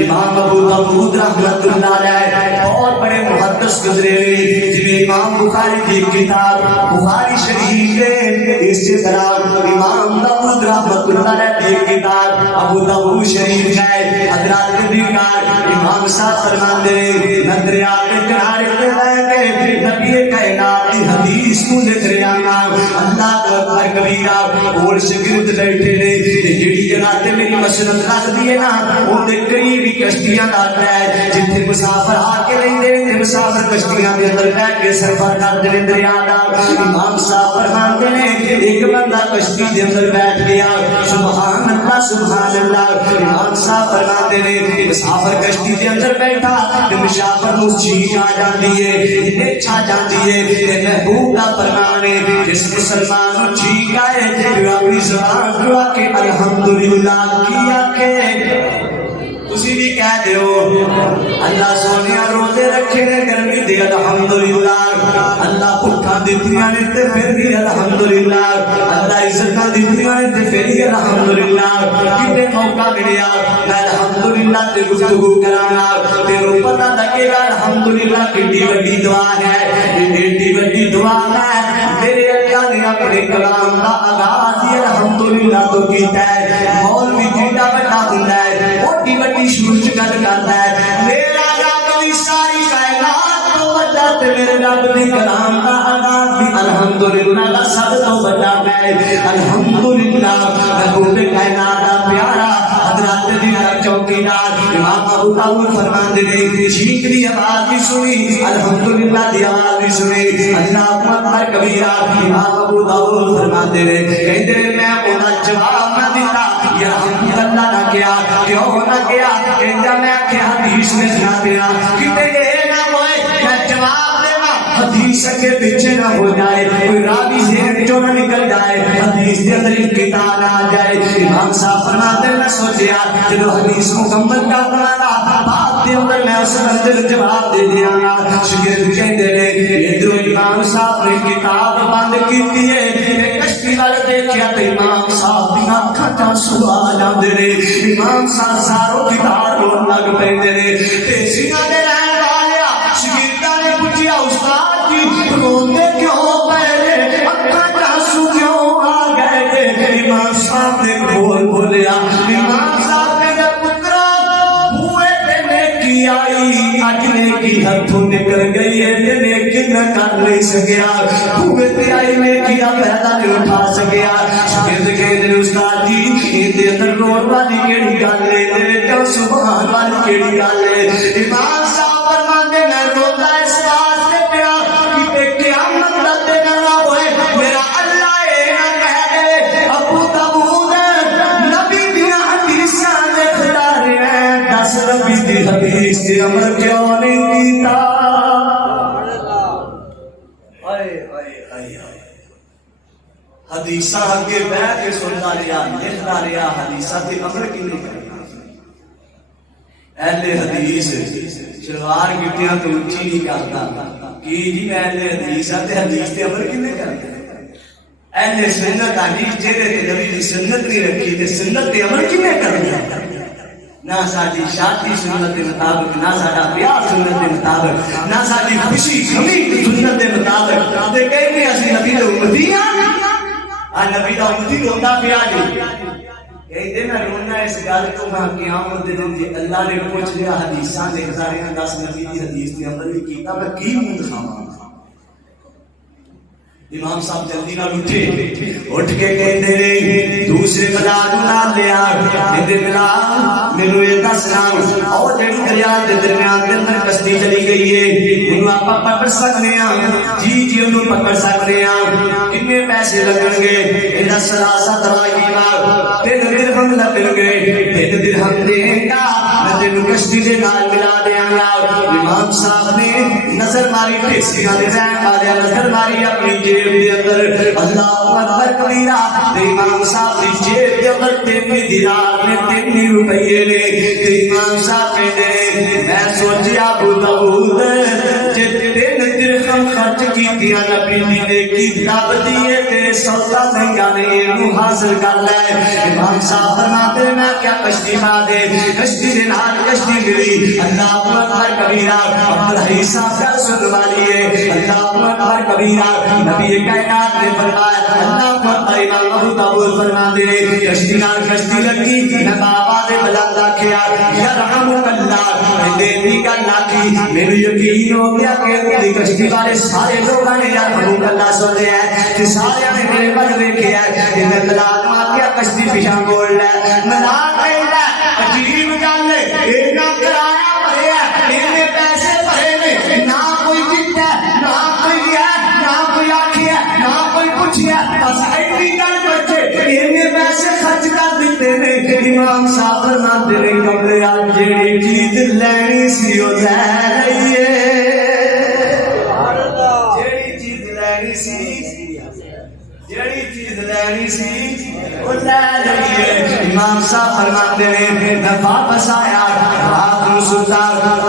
امام ابو داؤد رحمۃ اللہ علیہ بہت بڑے محدث گزرے ہوئے جنہیں امام بخاری کی کتاب بخاری شریف ہے اس سے طرح امام داؤد رحمۃ اللہ علیہ کی کتاب ابو داؤد شریف ہے حضرات کبیرکار امام صاحب فرماتے ہیں ندریا کے کنارے پہ بیٹھ کے نبی کائنات کی حدیث کو لکھ رہا اللہ اکبر کبیرہ اور شگرد بیٹھے نے جیڑی جنات میری مسنت رکھ دیے نا ان دے قریب ہی کشتیاں لاتا ہے جتھے مسافر آ کے رہندے نے مسافر کشتیاں دے اندر بیٹھ کے سفر کرتے نے دریا دا امام صاحب فرماتے نے ایک بندہ کشتی دے اندر بیٹھ گیا سبحان اللہ امام صاحب فرماتے نے مسافر کشتی دے اندر بیٹھا تے مسافر نو چھینک آ جاندی ہے اتنے چھا جاندی ہے تے محبوب دا فرمان ہے جس مسلمان نو چھینک آئے تے اپنی زبان دعا کہ الحمدللہ کیا کہ تسی بھی کہہ دیو اللہ سونیا روزے رکھے نے گرمی دے الحمدللہ اللہ بھوکاں دتیاں نے تے پھر بھی الحمدللہ اللہ عزتاں دتیاں نے تے پھر بھی الحمدللہ کتے موقع ملیا میں الحمدللہ تے گفتگو کرانا تیرو پتہ لگے گا الحمدللہ کتنی بڑی دعا ہے اتنی بڑی دعا ہے میرے اللہ نے اپنے کلام کا آغاز ہی الحمدللہ تو کیتا ہے مولوی جیڑا بڑا ہوندا ہے موٹی بڑی شروع گل کرتا ہے میرا رب دی ساری کائنات تو بڑا تے میرے رب دی کلام کا آغاز بھی الحمدللہ دا سب تو بڑا ہے الحمدللہ محبوب کائنات دا پیارا حضرات دی چوکیدار امام ابو داؤد فرماتے ہیں چیخ دی آواز بھی سنی الحمدللہ دی آواز بھی سنی اللہ اکبر کبیرہ امام ابو داؤد فرماتے ہیں کہتے ہیں میں انہاں جواب نہ دیتا یا الحمدللہ نہ کیا کیوں نہ کیا کہتا میں کیا حدیث میں سنا دیا کتے یہ نہ ہوئے میں جواب دینا حدیث کے پیچھے نہ ہو جائے کوئی راوی ذہن جو نہ نکل جائے حدیث کے اندر انقطاع نہ آ جائے امام صاحب فرماتے ہیں میں سوچیا جب حدیث مکمل کر داں بات دے اندر میں اس اندر جواب دے دیا گا شاگرد کہتے ہیں ادھر امام صاحب نے کتاب بند کی ہے کشتی والے دیکھیا تو امام صاحب دی اکھاں چ سوا جاندے نے امام صاحب سارو کتاب رون لگ پیندے نے تے سینہ دے رہن والیا شاگرداں نے پوچھیا استاد جی روندے کیوں پے اکھاں چ آنسو کیوں آ گئے امام صاحب نے بولیا امام صاحب نے پترا بوئے تے نیکی آئی اج نیکی ہتھوں نکل گئی ہے تے نیکی نہ کر نہیں سکیا بوئے تے آئی نیکی دا فائدہ نہیں اٹھا سکیا شاگرد کہتے ہیں استاد جی اندر اندر رون والی کیڑی گل ہے تے سبحان والی کیڑی گل ہے امام صاحب فرماندے میں روتا اس واسطے پیا کہ قیامت دا دن نہ ہوئے میرا اللہ اے نہ کہہ دے ابو داؤد نبی دی حدیثاں لکھدا رہے دس نبی دی حدیث تے عمل کیوں نہیں کیتا حدیثاں اگے بیٹھ کے سنتا رہا لکھتا رہا حدیثاں تے عمل کی نہیں کرنا اہل حدیث شلوار گٹیاں تو اونچی نہیں کرتا کہ جی میں اہل حدیث ہاں تے حدیث تے عمل کی نہیں کرتا اہل سنت حدیث جہے تے نبی دی سنت نہیں رکھی تے سنت تے عمل کی نہیں کرنا نہ ساری شادی سنت کے مطابق نہ سارا بیاہ سنت کے مطابق نہ ساری خوشی غمی سنت کے مطابق تے کہندے اسی نبی دے امتی ہاں نبی دا امتی روندا پیا جی کہندے میں رونا اس گل تو ہاں قیامت دے دن جی اللہ نے پوچھ لیا حدیثاں دے ہزاریاں دس نبی دی حدیث تے عمل نہیں کیتا میں کی منہ دکھاواں امام صاحب جلدی نہ اٹھ کے کہندے نے دوسرے بلال نال لیا کہندے بلال مینوں یہ دس نا او جڑی دریا دے درمیان دے اندر کشتی چلی گئی ہے اونوں آپاں پکڑ سکنے ہاں جی اونوں پکڑ سکنے ہاں کتنے پیسے لگن گے ادا سلاسہ دراہیم 3 درہم لگن گے 3 درہم دیں گا میں تینوں کشتی دے نال ملا دیاں گا امام صاحب نے نظر ماری ٹیکسیاں دے رہن والے نظر ماری اپنی جیب دے اندر اللہ اکبر کبیرہ امام صاحب دی جیب دے اندر 3 دینار نے 3 روپے نے امام صاحب کہندے میں سوچیا ابو داؤد جے 3 درہم خرچ کیتیاں نبی دی نیکی رب دیے تے سودا مہنگا نہیں اینو حاصل کر لے امام صاحب فرماتے میں کیا کشتی پا دے کشتی دے نال کشتی ملی اللہ اکبر کبیرہ عبدالحی صاحب کا سن والی ہے اللہ اکبر کبیرہ نبی کائنات نے فرمایا اللہ اکبر امام ابو داؤد فرماتے ہیں کشتی نال کشتی لگی میں بابا دے بلند آکھیا یرحمک اللہ کہندے دی گل آکھی مینوں یقین ہو گیا کہ کشتی والے سارے لوگوں نے یرحمک اللہ سنیا ہے کہ سارے نے میرے بل ویکھیا ہے کہ میں بلال نوں آکھیا کشتی پیچھے موڑ لے بلال کہندا عجیب گل ہے اے نہ کرایا بھریا اینے پیسے بھرے نے نہ کوئی دتا نہ کوئی گیا نہ کوئی آکھیا نہ کوئی پوچھیا بس ایڈی گل بچے اینے پیسے خرچ کر دیتے نے امام صاحب فرماتے نے کمرے جیڑی چیز لینی سی او لے رہی ہے جیڑی چیز لینی سی او لے رہی ہے امام صاحب فرماتے ہیں میں واپس آیا رات نو ستا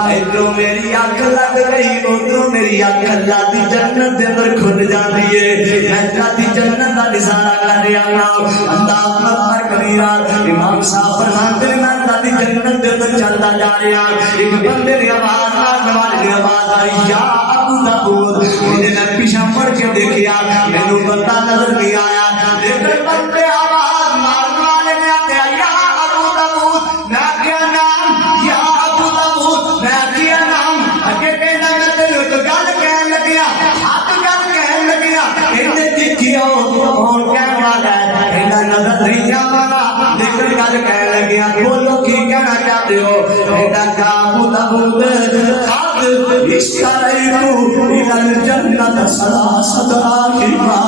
ادھروں میری اکھ لگ گئی ادھروں میری اکھ اللہ دی جنت دے اندر کھل جاندی ہے میں اللہ دی جنت دا نظارہ کر رہا ہوں اللہ اکبر کبیرہ امام صاحب فرماتے ہیں میں اللہ دی جنت دے اندر چلدا جا رہا ایک بندے نے آواز مارنے والے نے آواز آئی یا ابو داؤد میں پیچھے مڑ کے دیکھیا مینوں بندہ نظر نہیں آیا لیکن بندے آواز مارنے والے نے آکھیا یا ابو داؤد میں کیا نام یا ابو داؤد میں کیا نام اگے کہنا میں تینوں تو گل کہن لگیا ہاتھ گل کہن لگیا کہندے دیکھیو کون کہن والا ہے کہنا نظر نہیں آوانا لیکن گل کہہ لگیا بولو کی کہنا چاہتے ہو کہنا کابو تبود قد اشتریتو الى الجنت سلاست راہما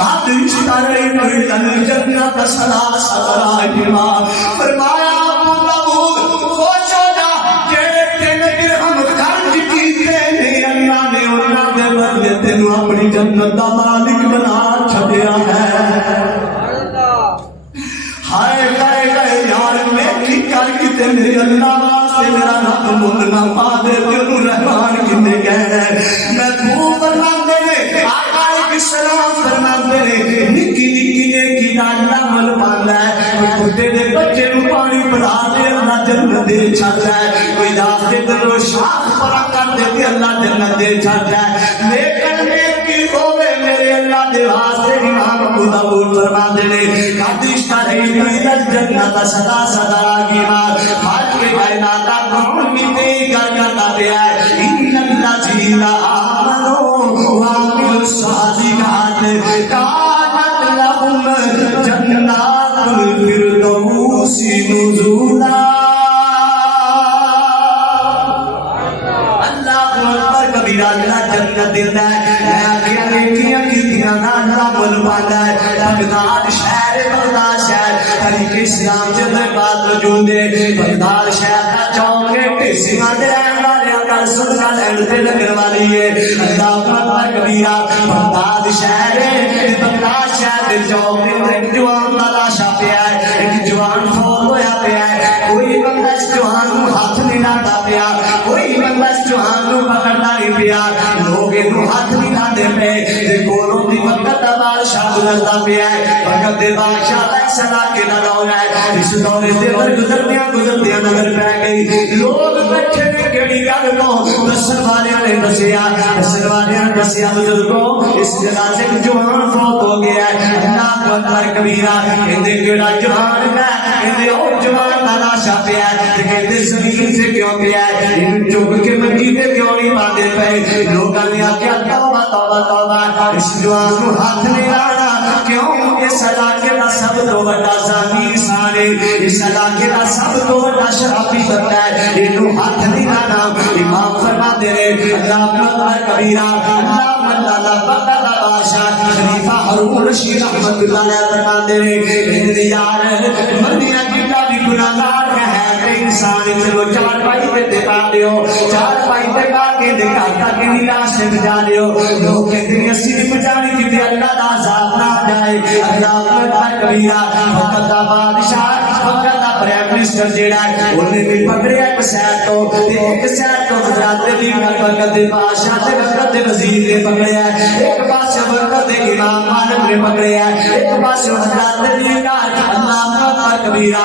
قد اشتریتو الى الجنت سلاست راہما فرمایا ابو تبود خوش ہو جا کہ تین درہم خرچ کیتے نہیں اللہ نے انہاں دے بدلے تینوں اپنی جنت دا مالک بنا چھڈیا ہے ہائے گئے گئے یار میں کی کر کتے میرے اللہ واسطے میرا رب مولنا پا دے تینوں رحمان کتے گئے میں تو فرماندے نے آقا ایک سلام فرماندے نے نکی نکی نیکی دا اللہ مل پاندا ہے کوئی بڈھے دے بچے نوں پانی پلا دے اللہ جنت دے چھڈدا ہے کوئی راستے تے شاخ پرا کر دے تے اللہ جنت دے چھڈدا ہے لیکن نیکی ہوے میرے اللہ دے واسطے امام ابو داؤد فرماندے نے قدش کرے جنت سدا سدا کی ماں خاک کے کائنات کون کتنی گر کرتا پیا ہے ان الذین آمنوا وعملوا الصالحات کانت لهم جنات الفردوس نزلا اللہ اکبر کبیرہ جنت دیتا ہے میں آگیا نیکیاں کیتیاں نا اللہ مل پاتا ہے بغداد شہر بغداد شہر تاریخ اسلام جب بات موجود ہے بغداد شہر کا چوک ہے ٹیسیاں دے رہن والے کا صدقہ لین تے لگن والی ہے اللہ اکبر کبیرہ بغداد شہر ہے بغداد شہر دے چوک تے ایک جوان دا لاشا پیا ہے ایک جوان فوت ہویا پیا ہے کوئی بندہ اس جوان کو ہاتھ نہیں لاتا پیا کوئی بندہ اس جوان کو پکڑتا نہیں پیا لوگ انہوں ہاتھ نہیں لاتے پے تے کولوں دی وقت دا بادشاہ گزرتا پیا ہے وقت دے بادشاہ دا سلا کے نہ دور ہے اس دور دے پر گزرتیاں نظر پہ گئی لوگ بیٹھے نے کیڑی گل کو دسن والے نے دسیا بزرگوں اس جگہ سے جوان فوت ہو گیا ہے اللہ اکبر کبیرہ کہندے کیڑا جوان ہے کہندے او جوان دا لاشا پیا ہے کہندے زمین سے کیوں پیا ہے ان چوک کے منجی تے کیوں نہیں باندھے پے لوکاں نے آکھیا توبہ توبہ توبہ اس جوان نوں ہاتھ نہیں لانا کیوں اس علاقے دا سب تو بڑا زانی سارے اس علاقے دا سب تو بڑا شرابی بندہ ہے اینوں ہاتھ نہیں لانا امام فرماتے نے اللہ اکبر کبیرہ اللہ اللہ بندہ دا بادشاہ خلیفہ ہارون رشید رحمتہ اللہ علیہ فرماتے نے یار مدینہ جتنا بھی گناہگار ہے انسان چلو چار پائی پہ دکھا دیو چار پائی پہ پا کے دکھا تاکہ نیلاش سے بجا دیو لوگ کہتے ہیں صرف بجانے کی بھی اللہ دا عذاب نہ جائے اللہ اکبر کبیرہ وقت دا بادشاہ وقت دا پرائم منسٹر جیڑا ہے انہیں بھی پکڑے ایک سیٹ تو ایک سیٹ تو حضرات دی وقت دے بادشاہ تے وقت دے وزیر نے پکڑے ہے ایک پاس وقت دے امام مالک نے پکڑے ہے ایک پاس حضرات دی اللہ اکبر کبیرہ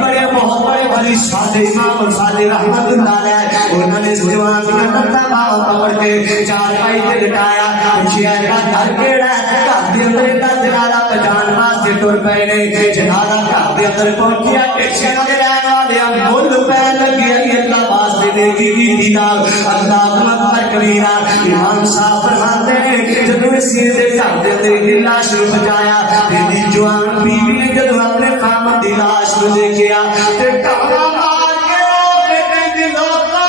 بڑے بہت بڑے بڑی سادے امام سادے رحمت اللہ علیہ انہوں نے اس جوان کی نتتا باہو پکڑ کے چار پائی تے لٹایا پوچھیا ہے گھر کیڑا ہے گھر دے اندر دا جنازہ پہچان واسطے ٹر پئے نے جنازہ گھر دے اندر پہنچیا ٹیکسیاں دے رہن والے مل پہ لگی اللہ واسطے نیکی کیتی نا اللہ اکبر کبیرہ امام صاحب فرماتے ہیں جدوں اس دے گھر دے اندر لاش نوں بچایا تے جوان بیوی نے جدوں اپنے خامد دی لاش نوں دیکھیا تے ٹاڑا مار کے او کہندی لوکا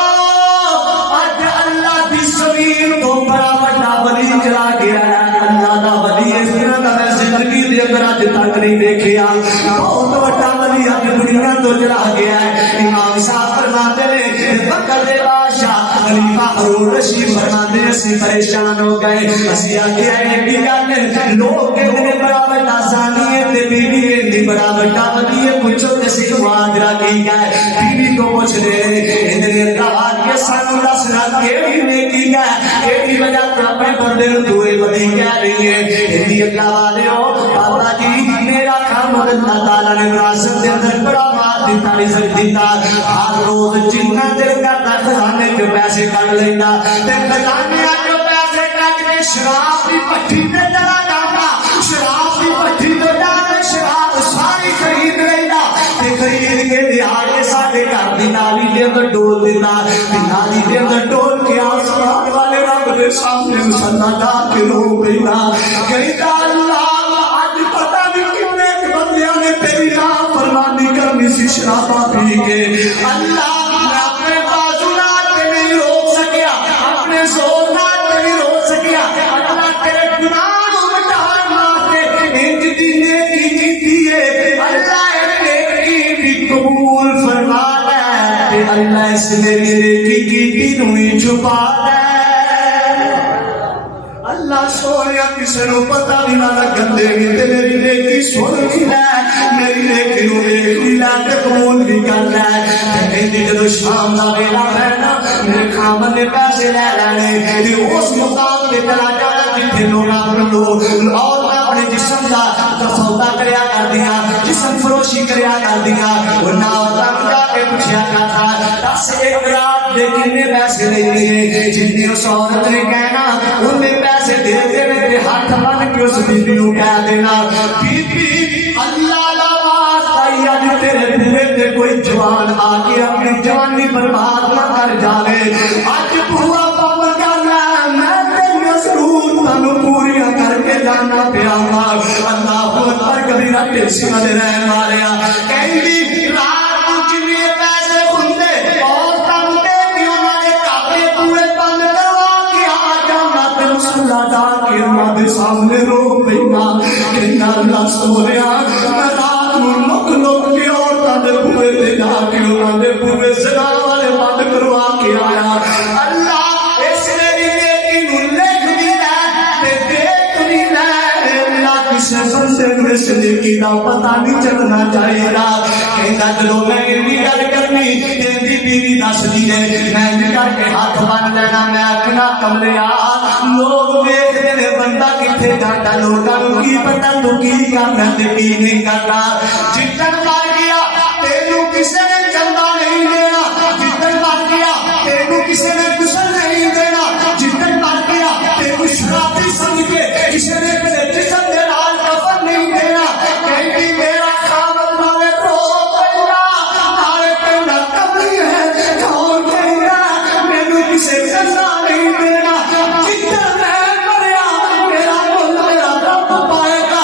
اج اللہ دی زمین تو بڑا بڑا ولی چلا گیا ہے اللہ دا ولی اس طرح دا میں زندگی دے اندر اج تک نہیں دیکھیا بہت بڑا ولی اج دنیا تو چلا گیا ہے امام صاحب فرماتے ہیں وقت دے بادشاہ خلیفہ ہارون رشید فرماتے ہیں اسی پریشان ہو گئے اسی آگے آئے کی گل لوگ کہتے ہیں بڑا بڑا زانی ہے تے بیوی کہندی بڑا بڑا ولی ہے پوچھو کسی کو آدرا کی گئے بیوی کو پوچھ رہے ادھر اللہ کے سانو دسنا کیڑی نیکی ہے کیڑی وجہ تو اپنے بندے نوں دوے ولی کہہ رہی ہے کہندی اللہ والے ہو بابا جی میرا کام اللہ تعالی نے وراثت دے اندر بڑا مال دیتا رزق دیتا ہر روز جنہ دل کرتا خزانے جو پیسے کٹ لینا تے خزانے جو پیسے کٹ کے شراب دی پٹھی تے چلا جاتا شراب دی پٹھی تو جا کے شراب ساری خرید لینا تے خرید کے دیہاڑے ساڈے گھر دی نالی دے اندر ڈول دیتا تے نالی دے اندر ڈول کے آسمان والے رب دے سامنے مسلا ڈا کے رو پینا کہتا اللہ اج پتہ نہیں کنے شراباں پی کے اللہ میں اپنے بازونات پہ نہیں روک سکیا، اپنے زورات پہ نہیں روک سکیا، اللہ تیرے گناہ کو مٹھان واسطے انج دی نیکی کیتی ہے، اللہ نیکی بھی قبول فرما دے، اللہ اس میری نیکی کیتی نو ہی چھپا دے۔ اللہ سویا کسی نو پتہ بھی نہ لگن دے گی تے میری نیکی سن بھی لے، میری نیکی نو دیکھ بھی لے تے قبول بھی کر لے۔ تے کہندی جدوں شام دا ویلا رہنا میرے خامن نے پیسے لے لینے تے اس مقام تے چلا جانا جتھے لوگ اور اپنے جسم دا سودا کریا کردیاں، جسم فروشی کریا کردیاں، ورنہ عورتاں جا کے پوچھیا کرتا دس ایک رات دے کنے پیسے لینے، جتنے اس عورت نے کہنا انہیں پیسے دے دے ہاتھ بن کے اس بی بی نو کہہ دینا بی بی اللہ لا واسطہ اج تیرے بوئے تے کوئی جوان آ کے اپنی جوانی برباد نہ کر جاوے، اج بوا بم کر لے میں تیری ضرور تانوں پوریاں کر کے جانا پیا گا۔ اللہ اکبر کبیرہ ٹیکسی والے رہن والے کہندی رات کو جننے پیسے ہوندے اور تم دے کے انہاں نے کعبے پورے بند کروا کے آ جانا تے مسلا ڈا کے انہاں دے سامنے رو پینا کہنا اللہ سونیا میں رات نو لک لک کے عورتاں دے بوئے تے جا کے انہاں دے بوئے زنا والے بند کروا کے آیا۔ اللہ اس میری نیکی نو لکھ بھی لے تے دیکھ بھی لے، اللہ کسے بندے نو اس نیکی دا پتہ نہیں چلنا چاہیے گا۔ کہندا چلو میں ایویں گل کرنی تیری بیوی دس دی ہے میں کر کے ہاتھ بن لینا، میں آکھنا کملیا لوگ ویکھدے نے بندہ کتھے جاندا، لوکاں نوں کی پتہ تو کی کرنا تے کی نہیں کرنا۔ جتن مر گیا تینوں کسے نے چندہ نہیں دینا، جتن مر گیا تینوں کسے نے غسل نہیں دینا، جتن مر گیا تینوں شرابی سمجھ کے کسے نے تیرے جسم دے نال کفن نہیں دینا۔ کہندی میرا خامد نالے رو پینا نالے پینا کملی ہے کون کہندا مینوں کسے چندہ نہیں دینا، جتن میں مریا میرا مل میرا رب پائے گا،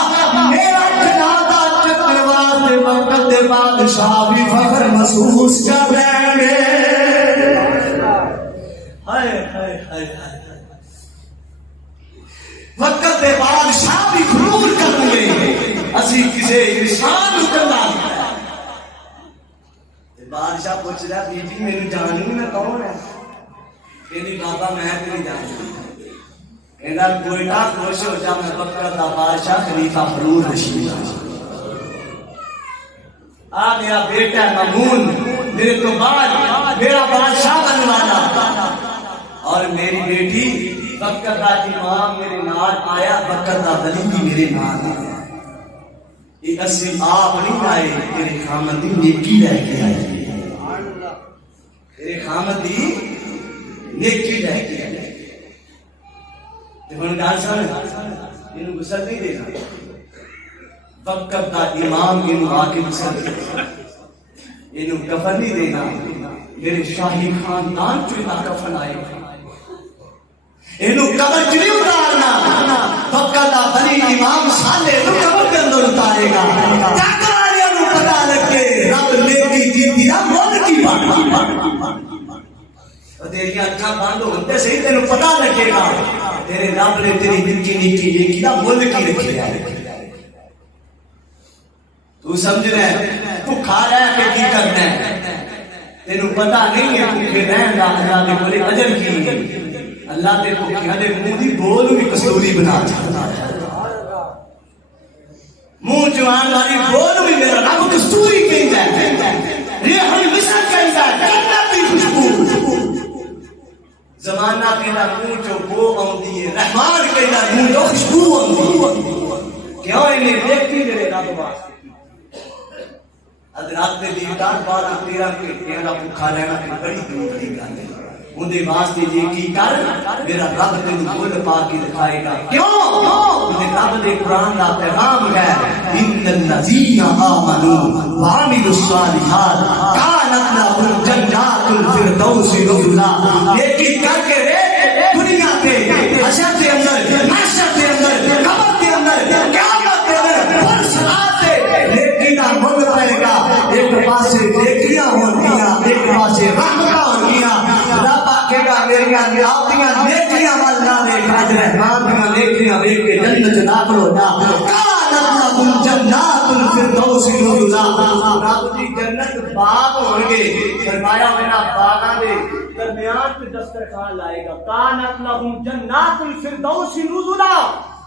میرا جنازہ چکر واسطے وقت دے بادشاہ بھی فخر محسوس کر لیں گے۔ ہائے ہائے ہائے ہائے وقت دے بادشاہ بھی غرور کر لیں اسی کسے انسان کرنا۔ بادشاہ پوچھ رہا بی جی میری جانی میں کون ہے؟ کہنی بابا میں تیری جانی، کہنا کوئٹہ خوش ہو جا میں وقت دا بادشاہ خلیفہ فرور رشید آ میرا بیٹا مامون میرے تو بعد میرا بادشاہ بننے والا، اور میری بیٹی وقت دا امام میرے نال آیا، وقت دا ولی بھی میرے نال آیا۔ یہ اسی آپ نہیں آئے، تیرے خامد دی نیکی لے کے آئے، تیرے خامد دی نیکی لے کے آئے۔ ہن گل سن اینو غسل نہیں دینا، وقت دا امام اینو آ کے غسل دے، اینو کفن نہیں دینا، میرے شاہی خاندان چ دا کفن آئے، اینو قبر چ نہیں اتارنا، وقت دا ولی امام صالح نو قبر کے اندر اتارے گا تاکہ والے نو پتہ لگے رب نیکی کیتی ہے مول کی بات۔ تیری اکھاں بند ہوندے صحیح تینوں پتہ لگے گا تیرے رب نے تیری نکی نیکی نیکی دا مول کی رکھیا ہے۔ تو سمجھ رہا ہے تو کھا رہا ہے کہ کی کرنا ہے، تینوں پتہ نہیں ہے کہ رہن دا اللہ نے بڑے اجر کی، اللہ تے بھوکیاں دے منہ دی بول بھی کستوری بنا چھڑدا ہے، منہ جوان والی بول بھی میرا رب کستوری کہندا ہے، ریح المسک کہندا ہے، جنت دی خوشبو۔ زمانہ کہندا منہ جو بو آندی ہے، رحمان کہندا منہ جو خوشبو آندی ہے، کیوں انہیں دیکھتی میرے رب واسطے حضرات نے دیدار 12-13 گھنٹے کا بھوکا رہنا تے بڑی دور کی گل ہے، اندے واسطے یہ کی کر میرا رب تینوں بول پا کے دکھائے گا، کیوں اندے رب دے قرآن دا پیغام ہے ان الذین آمنوا وعملوا الصالحات کانت لهم جنات الفردوس نزلا، نیکی کر کے دنیا تے حشر دے اندر محشر دے اندر قبر دے اندر قیامت دے اندر ہر صلاح تے نیکی دا مل پائے گا، ایک پاسے آپ دیاں نیکیاں وال نہ ویکھ اج رحمان دیاں نیکیاں ویکھ کے جنت داخل ہو جا کانت لہم جنات الفردوس نزلا رب دی جنت باغ ہون گے فرمایا میرا باغاں دے درمیان تے دسترخوان لائے گا کانت لہم جنات الفردوس نزلا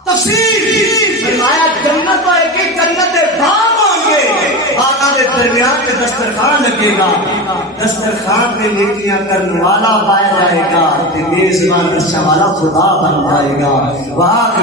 تفسیر فرمایا جنت ہے کہ جنت دے باغ ہوں گے باغاں دے درمیان تے دسترخوان لگے گا دسترخوان پہ نیکیاں کرنے والا پایا جائے گا تے میزبان رشا والا خدا بن جائے گا واہ